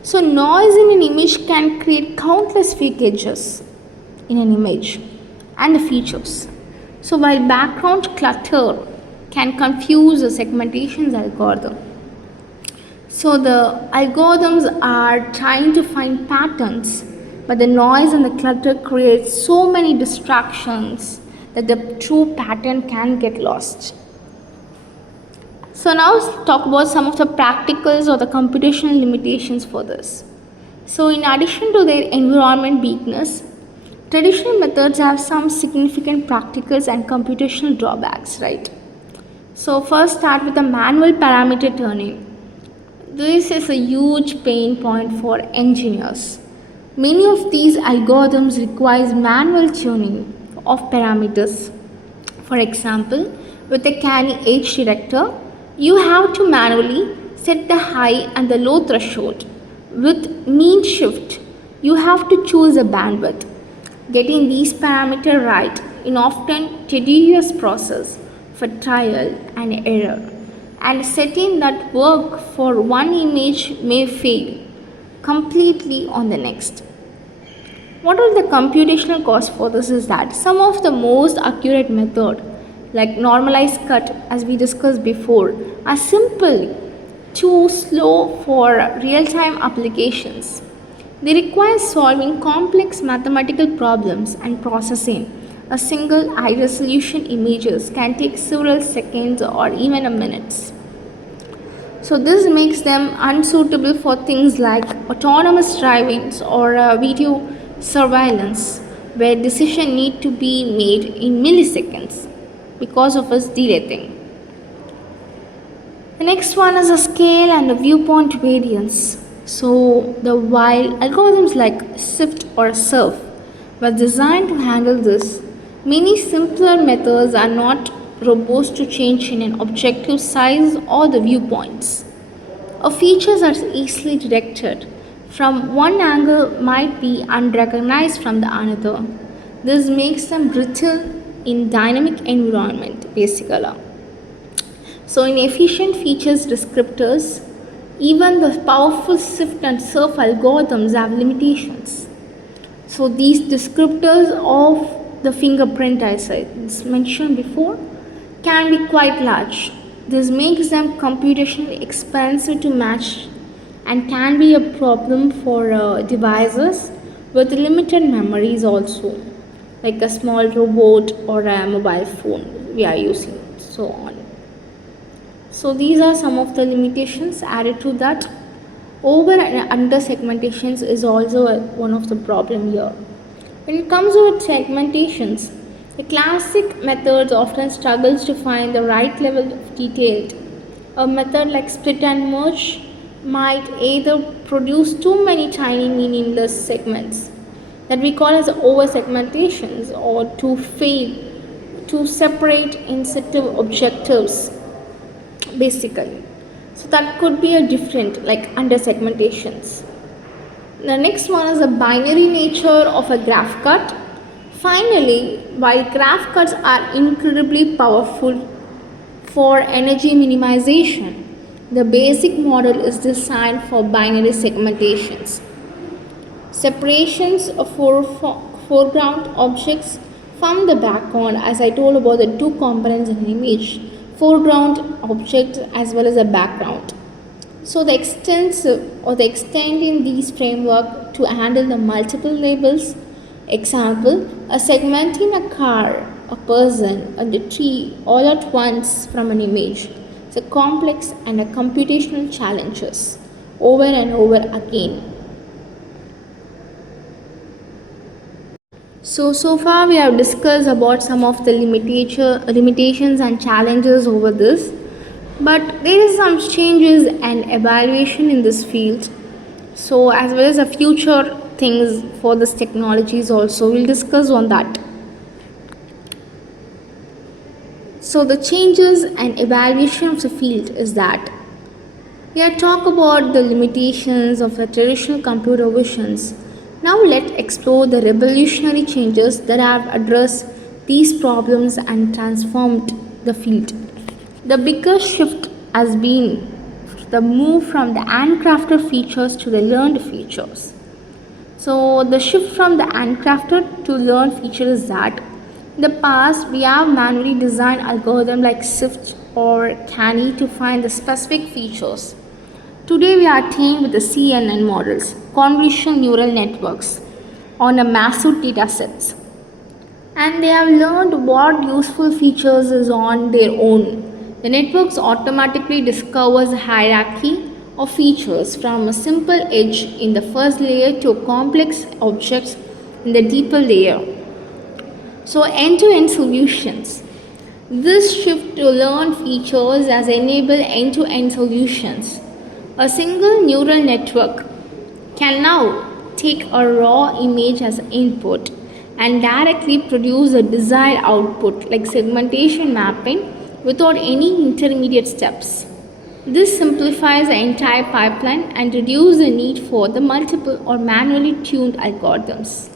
So noise in an image can create countless fakages in an image and the features. So while background clutter can confuse the segmentation's algorithm. So the algorithms are trying to find patterns, but the noise and the clutter creates so many distractions that the true pattern can get lost. So now let's talk about some of the practicals or the computational limitations for this. So in addition to their environment weakness, traditional methods have some significant practicals and computational drawbacks, right? So first start with the manual parameter tuning. This is a huge pain point for engineers. Many of these algorithms require manual tuning of parameters. For example, with a canny edge detector, you have to manually set the high and the low threshold. With mean shift, you have to choose a bandwidth. Getting these parameters right is often tedious process for trial and error, and setting that work for one image may fail completely on the next. What are the computational costs for this is that some of the most accurate method like normalized cut as we discussed before are simple too slow for real-time applications. They require solving complex mathematical problems and processing a single high resolution images can take several seconds or even a minutes. So this makes them unsuitable for things like autonomous driving or video surveillance where decisions need to be made in milliseconds because of its delay thing. The next one is a scale and a viewpoint variance. So the while algorithms like SIFT or SURF were designed to handle this, many simpler methods are not robust to change in an objective size or the viewpoints. Features are easily detected from one angle might be unrecognized from the another. This makes them brittle in dynamic environment basically. So in efficient features descriptors, even the powerful SIFT and SURF algorithms have limitations. So these descriptors of the fingerprint as I mentioned before can be quite large. This makes them computationally expensive to match and can be a problem for devices with limited memories also, like a small robot or a mobile phone we are using, so on. So these are some of the limitations. Added to that, over and under segmentations is also one of the problem here. When it comes to segmentations, the classic methods often struggles to find the right level of detail. A method like split and merge might either produce too many tiny meaningless segments that we call as over segmentations or to fail to separate incentive objectives basically. So that could be a different like under segmentations. The next one is the binary nature of a graph cut. Finally, while graph cuts are incredibly powerful for energy minimization, the basic model is designed for binary segmentations. Separations of foreground objects From the background, as I told about the two components in an image, foreground object as well as a background. So the extent in these framework to handle the multiple labels. Example, a segment in a car, a person, and a tree all at once from an image. It's a complex and a computational challenges over and over again. So far we have discussed about some of the limitations and challenges over this, but there is some changes and evaluation in this field. So as well as the future things for this technologies also, we'll discuss on that. So the changes and evaluation of the field is that we have talked about the limitations of the traditional computer visions. Now let's explore the revolutionary changes that have addressed these problems and transformed the field. The biggest shift has been the move from the handcrafted features to the learned features. So the shift from the handcrafted to learned features is that in the past we have manually designed algorithms like SIFT or CANI to find the specific features. Today we are trained with the CNN models, convolutional neural networks, on a massive data sets, and they have learned what useful features is on their own. The networks automatically discovers a hierarchy of features from a simple edge in the first layer to complex objects in the deeper layer. So end-to-end solutions. This shift to learn features has enabled end-to-end solutions. A single neural network can now take a raw image as input and directly produce a desired output like segmentation mapping without any intermediate steps. This simplifies the entire pipeline and reduces the need for the multiple or manually tuned algorithms.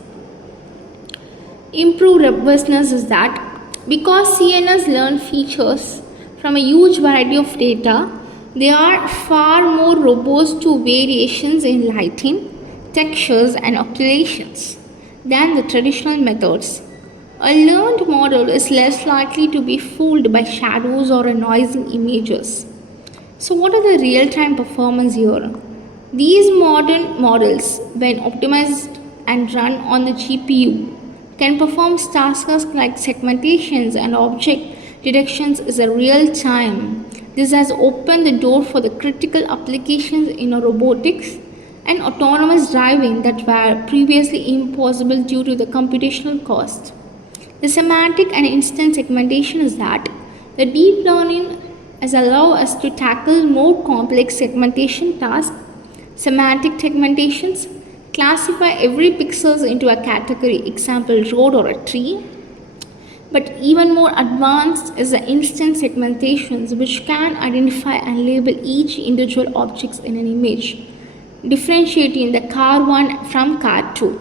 Improved robustness is that because CNNs learn features from a huge variety of data, they are far more robust to variations in lighting, textures, and oscillations than the traditional methods. A learned model is less likely to be fooled by shadows or noisy images. So, what are the real-time performance here? These modern models, when optimized and run on the GPU, can perform tasks like segmentations and object detections in real time. This has opened the door for the critical applications in robotics and autonomous driving that were previously impossible due to the computational cost. The semantic and instant segmentation is that the deep learning has allowed us to tackle more complex segmentation tasks. Semantic segmentations classify every pixel into a category, example road or a tree. But even more advanced is the instant segmentations, which can identify and label each individual object in an image, differentiating the car 1 from car 2.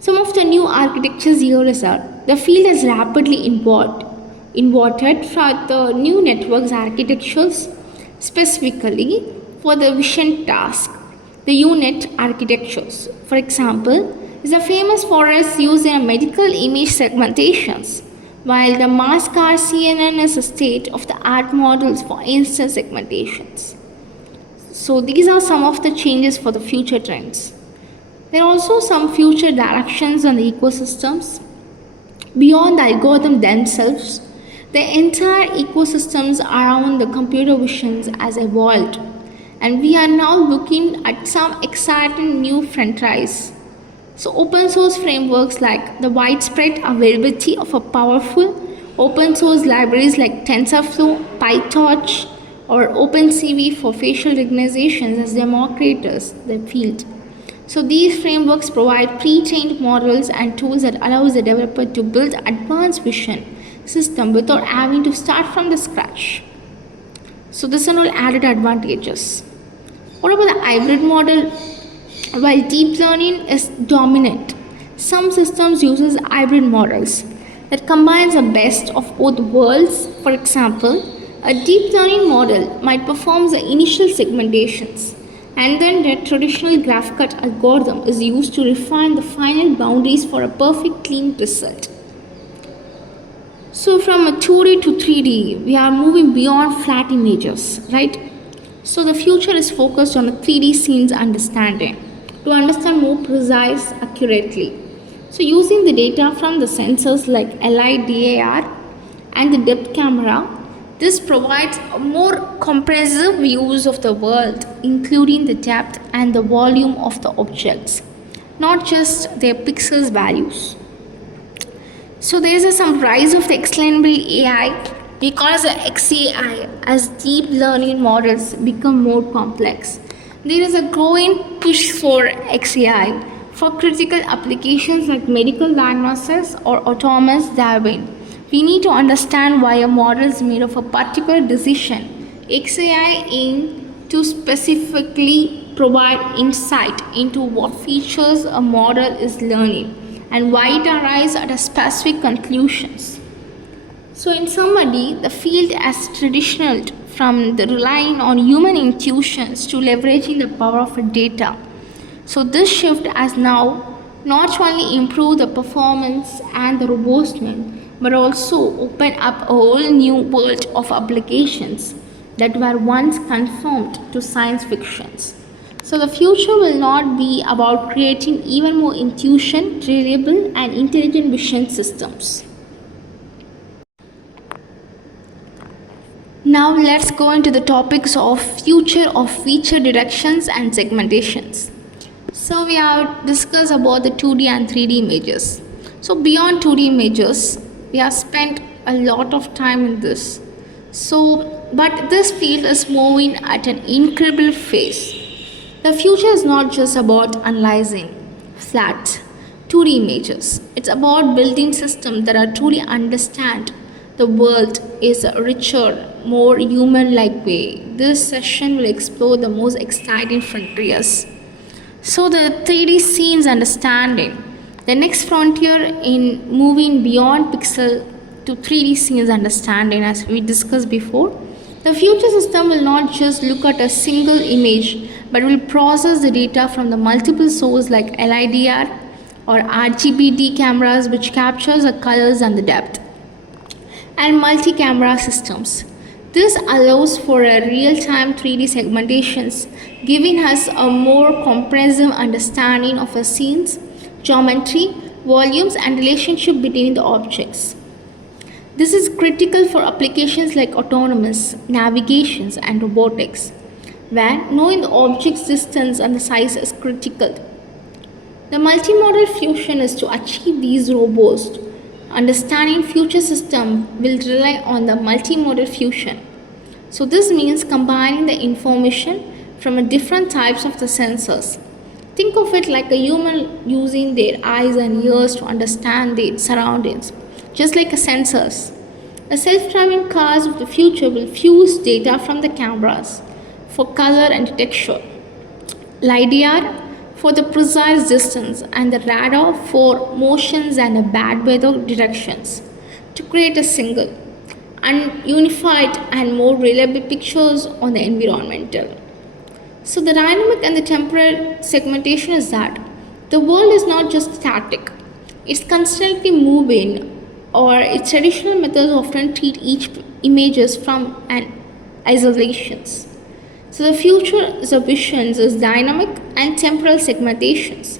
Some of the new architectures here is that the field has rapidly inverted from the new networks architectures specifically for the vision task. The unit architectures, for example, is famous for its use in medical image segmentations, while the mass car CNN is a state-of-the-art models for instant segmentations. So these are some of the changes for the future trends. There are also some future directions on the ecosystems. Beyond the algorithm themselves, the entire ecosystems around the computer visions has evolved, and we are now looking at some exciting new frontiers. So open source frameworks like the widespread availability of a powerful open source libraries like TensorFlow, PyTorch, or OpenCV for facial recognition as democrators the field. So these frameworks provide pre-trained models and tools that allows the developer to build advanced vision system without having to start from the scratch. So this are all added advantages. What about the hybrid model? While deep learning is dominant, some systems uses hybrid models that combines the best of both worlds. For example, a deep learning model might perform the initial segmentations, and then the traditional graph cut algorithm is used to refine the final boundaries for a perfect clean result. So from a 2D to 3D, we are moving beyond flat images, right? So the future is focused on a 3D scenes understanding to understand more precise accurately. So using the data from the sensors like LiDAR and the depth camera, this provides a more comprehensive views of the world, including the depth and the volume of the objects, not just their pixels values. So there is some rise of the explainable AI because the XAI as deep learning models become more complex. There is a growing push for XAI for critical applications like medical diagnosis or autonomous driving. We need to understand why a model is made of a particular decision. XAI aim to specifically provide insight into what features a model is learning and why it arrives at a specific conclusions. So in summary, the field has transitioned from the relying on human intuitions to leveraging the power of data. So this shift has now not only improved the performance and the robustness, but also opened up a whole new world of applications that were once confined to science fictions. So the future will not be about creating even more intuition, reliable and intelligent vision systems. Now let's go into the topics of future of feature directions and segmentations. So we have discussed about the 2D and 3D images. So beyond 2D images, we have spent a lot of time in this. But this field is moving at an incredible pace. The future is not just about analyzing flat 2D images. It's about building systems that are truly understand the world is a richer, more human-like way. This session will explore the most exciting frontiers. So the 3D scenes understanding. The next frontier in moving beyond pixel to 3D scenes understanding, as we discussed before. The future system will not just look at a single image, but will process the data from the multiple sources like LiDAR or RGBD cameras, which captures the colors and the depth, and multi-camera systems. This allows for a real-time 3D segmentations, giving us a more comprehensive understanding of a scene's geometry, volumes, and relationship between the objects. This is critical for applications like autonomous, navigations, and robotics, where knowing the object's distance and the size is critical. The multimodal fusion is to achieve these robust understanding. Future system will rely on the multimodal fusion. So this means combining the information from different types of the sensors. Think of it like a human using their eyes and ears to understand their surroundings, just like a sensors. The self-driving cars of the future will fuse data from the cameras for color and texture, LiDAR for the precise distance, and the radar for motions and bad weather directions to create a single and unified and more reliable pictures on the environmental. So the dynamic and the temporal segmentation is that the world is not just static, it's constantly moving, or its traditional methods often treat each images from an isolations. So the future is of visions is dynamic and temporal segmentations.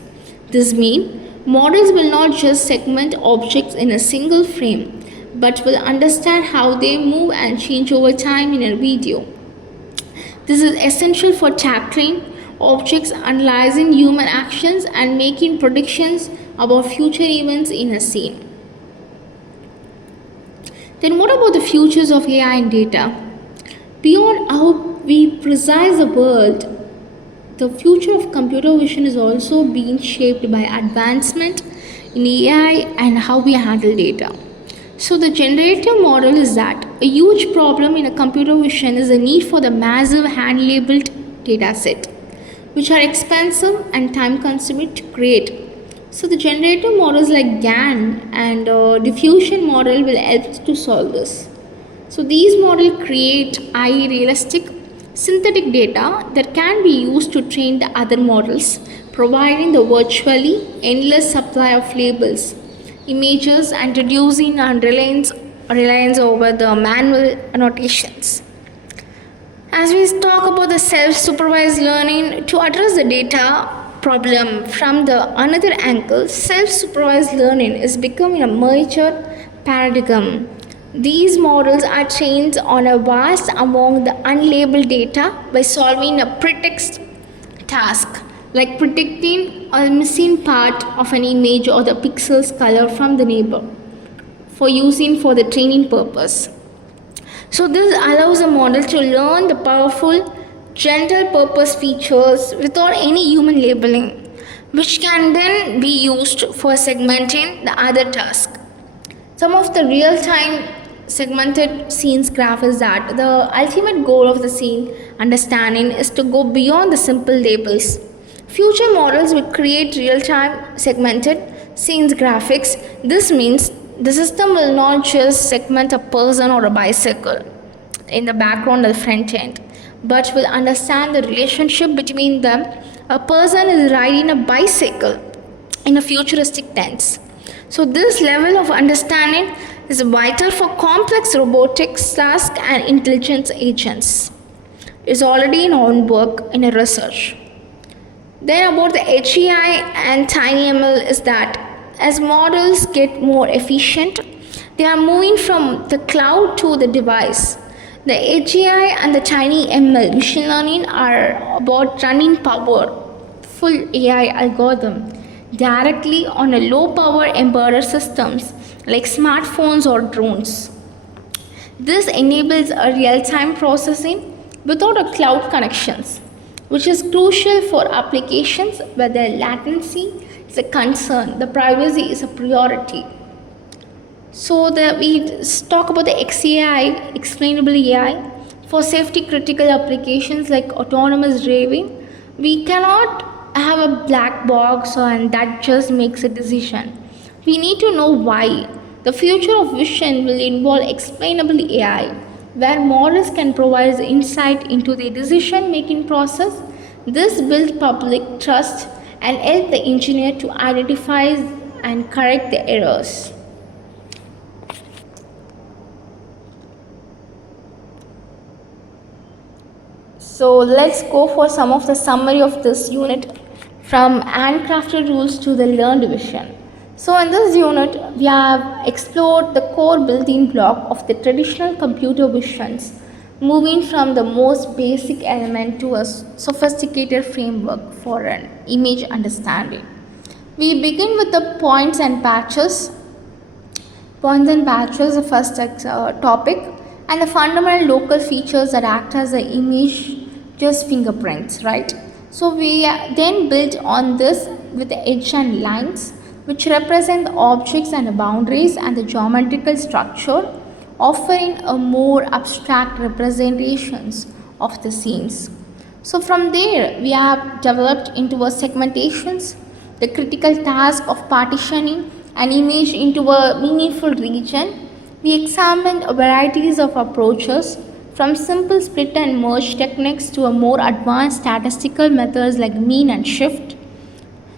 This means models will not just segment objects in a single frame, but will understand how they move and change over time in a video. This is essential for tackling objects, analyzing human actions, and making predictions about future events in a scene. Then what about the futures of AI and data? Beyond how we precise the world, the future of computer vision is also being shaped by advancement in AI and how we handle data. So the generative model is that a huge problem in a computer vision is the need for the massive hand-labeled data set, which are expensive and time-consuming to create. So the generative models like GAN and diffusion model will help to solve this. So these models create highly realistic synthetic data that can be used to train the other models, providing the virtually endless supply of labels, images, and reducing our reliance reliance over the manual annotations. As we talk about the self-supervised learning, to address the data problem from the another angle, self-supervised learning is becoming a major paradigm. These models are trained on a vast amount of the unlabeled data by solving a pretext task like predicting a missing part of an image or the pixel's color from the neighbor for using for the training purpose. So this allows a model to learn the powerful general purpose features without any human labeling, which can then be used for segmenting the other task. Some of the real-time segmented scenes graph is that the ultimate goal of the scene understanding is to go beyond the simple labels. Future models will create real-time segmented scenes graphics. This means the system will not just segment a person or a bicycle in the background or the front end, but will understand the relationship between them. A person is riding a bicycle in a futuristic tense. So this level of understanding is vital for complex robotics tasks and intelligence agents. It's already in on work in a research. Then about the HEI and TinyML is that as models get more efficient, they are moving from the cloud to the device. The HEI and the TinyML machine learning are about running powerful AI algorithm directly on a low power embedded systems like smartphones or drones. This enables a real-time processing without a cloud connections, which is crucial for applications where the latency is a concern, the privacy is a priority. So we talk about the XAI, explainable AI, for safety critical applications like autonomous driving. We cannot have a black box and that just makes a decision. We need to know why. The future of vision will involve explainable AI, where models can provide insight into the decision-making process. This builds public trust and help the engineer to identify and correct the errors. So let's go for some of the summary of this unit from handcrafted rules to the learned vision. So in this unit, we have explored the core building block of the traditional computer visions, moving from the most basic element to a sophisticated framework for an image understanding. We begin with the points and patches. Points and patches, the first topic, and the fundamental local features that act as the image just fingerprints, right? So we then build on this with the edge and lines, which represent the objects and the boundaries and the geometrical structure, offering a more abstract representations of the scenes. So from there, we have developed into a segmentations, the critical task of partitioning an image into a meaningful region. We examined varieties of approaches from simple split and merge techniques to a more advanced statistical methods like mean and shift.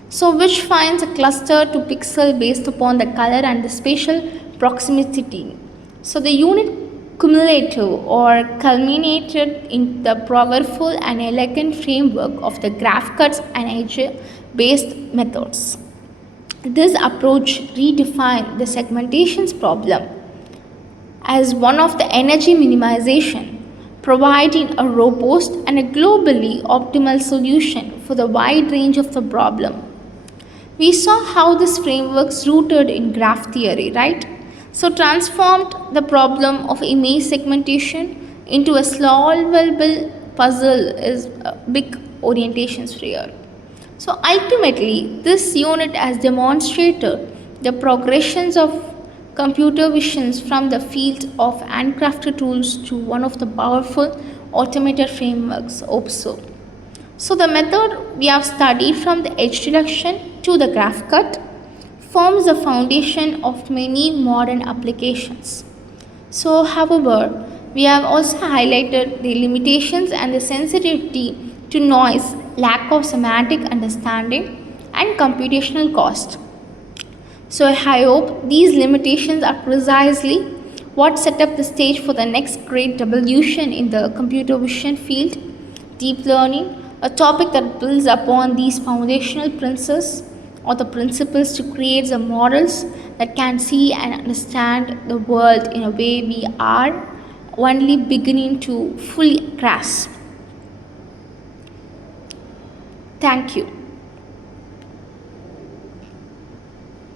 So which finds a cluster to pixel based upon the color and the spatial proximity. So the unit cumulative or culminated in the powerful and elegant framework of the graph cuts and edge based methods. This approach redefined the segmentations problem as one of the energy minimization, providing a robust and a globally optimal solution for the wide range of the problem. We saw how this framework's rooted in graph theory, right? So transformed the problem of image segmentation into a solvable puzzle is a big orientations here. So ultimately, this unit has demonstrated the progressions of computer visions from the field of handcrafted tools to one of the powerful automated frameworks, OPSO. So the method we have studied from the edge detection to the graph cut forms the foundation of many modern applications. So however, we have also highlighted the limitations and the sensitivity to noise, lack of semantic understanding and computational cost. So I hope these limitations are precisely what set up the stage for the next great revolution in the computer vision field, deep learning, a topic that builds upon these foundational principles or the principles to create the models that can see and understand the world in a way we are only beginning to fully grasp. Thank you.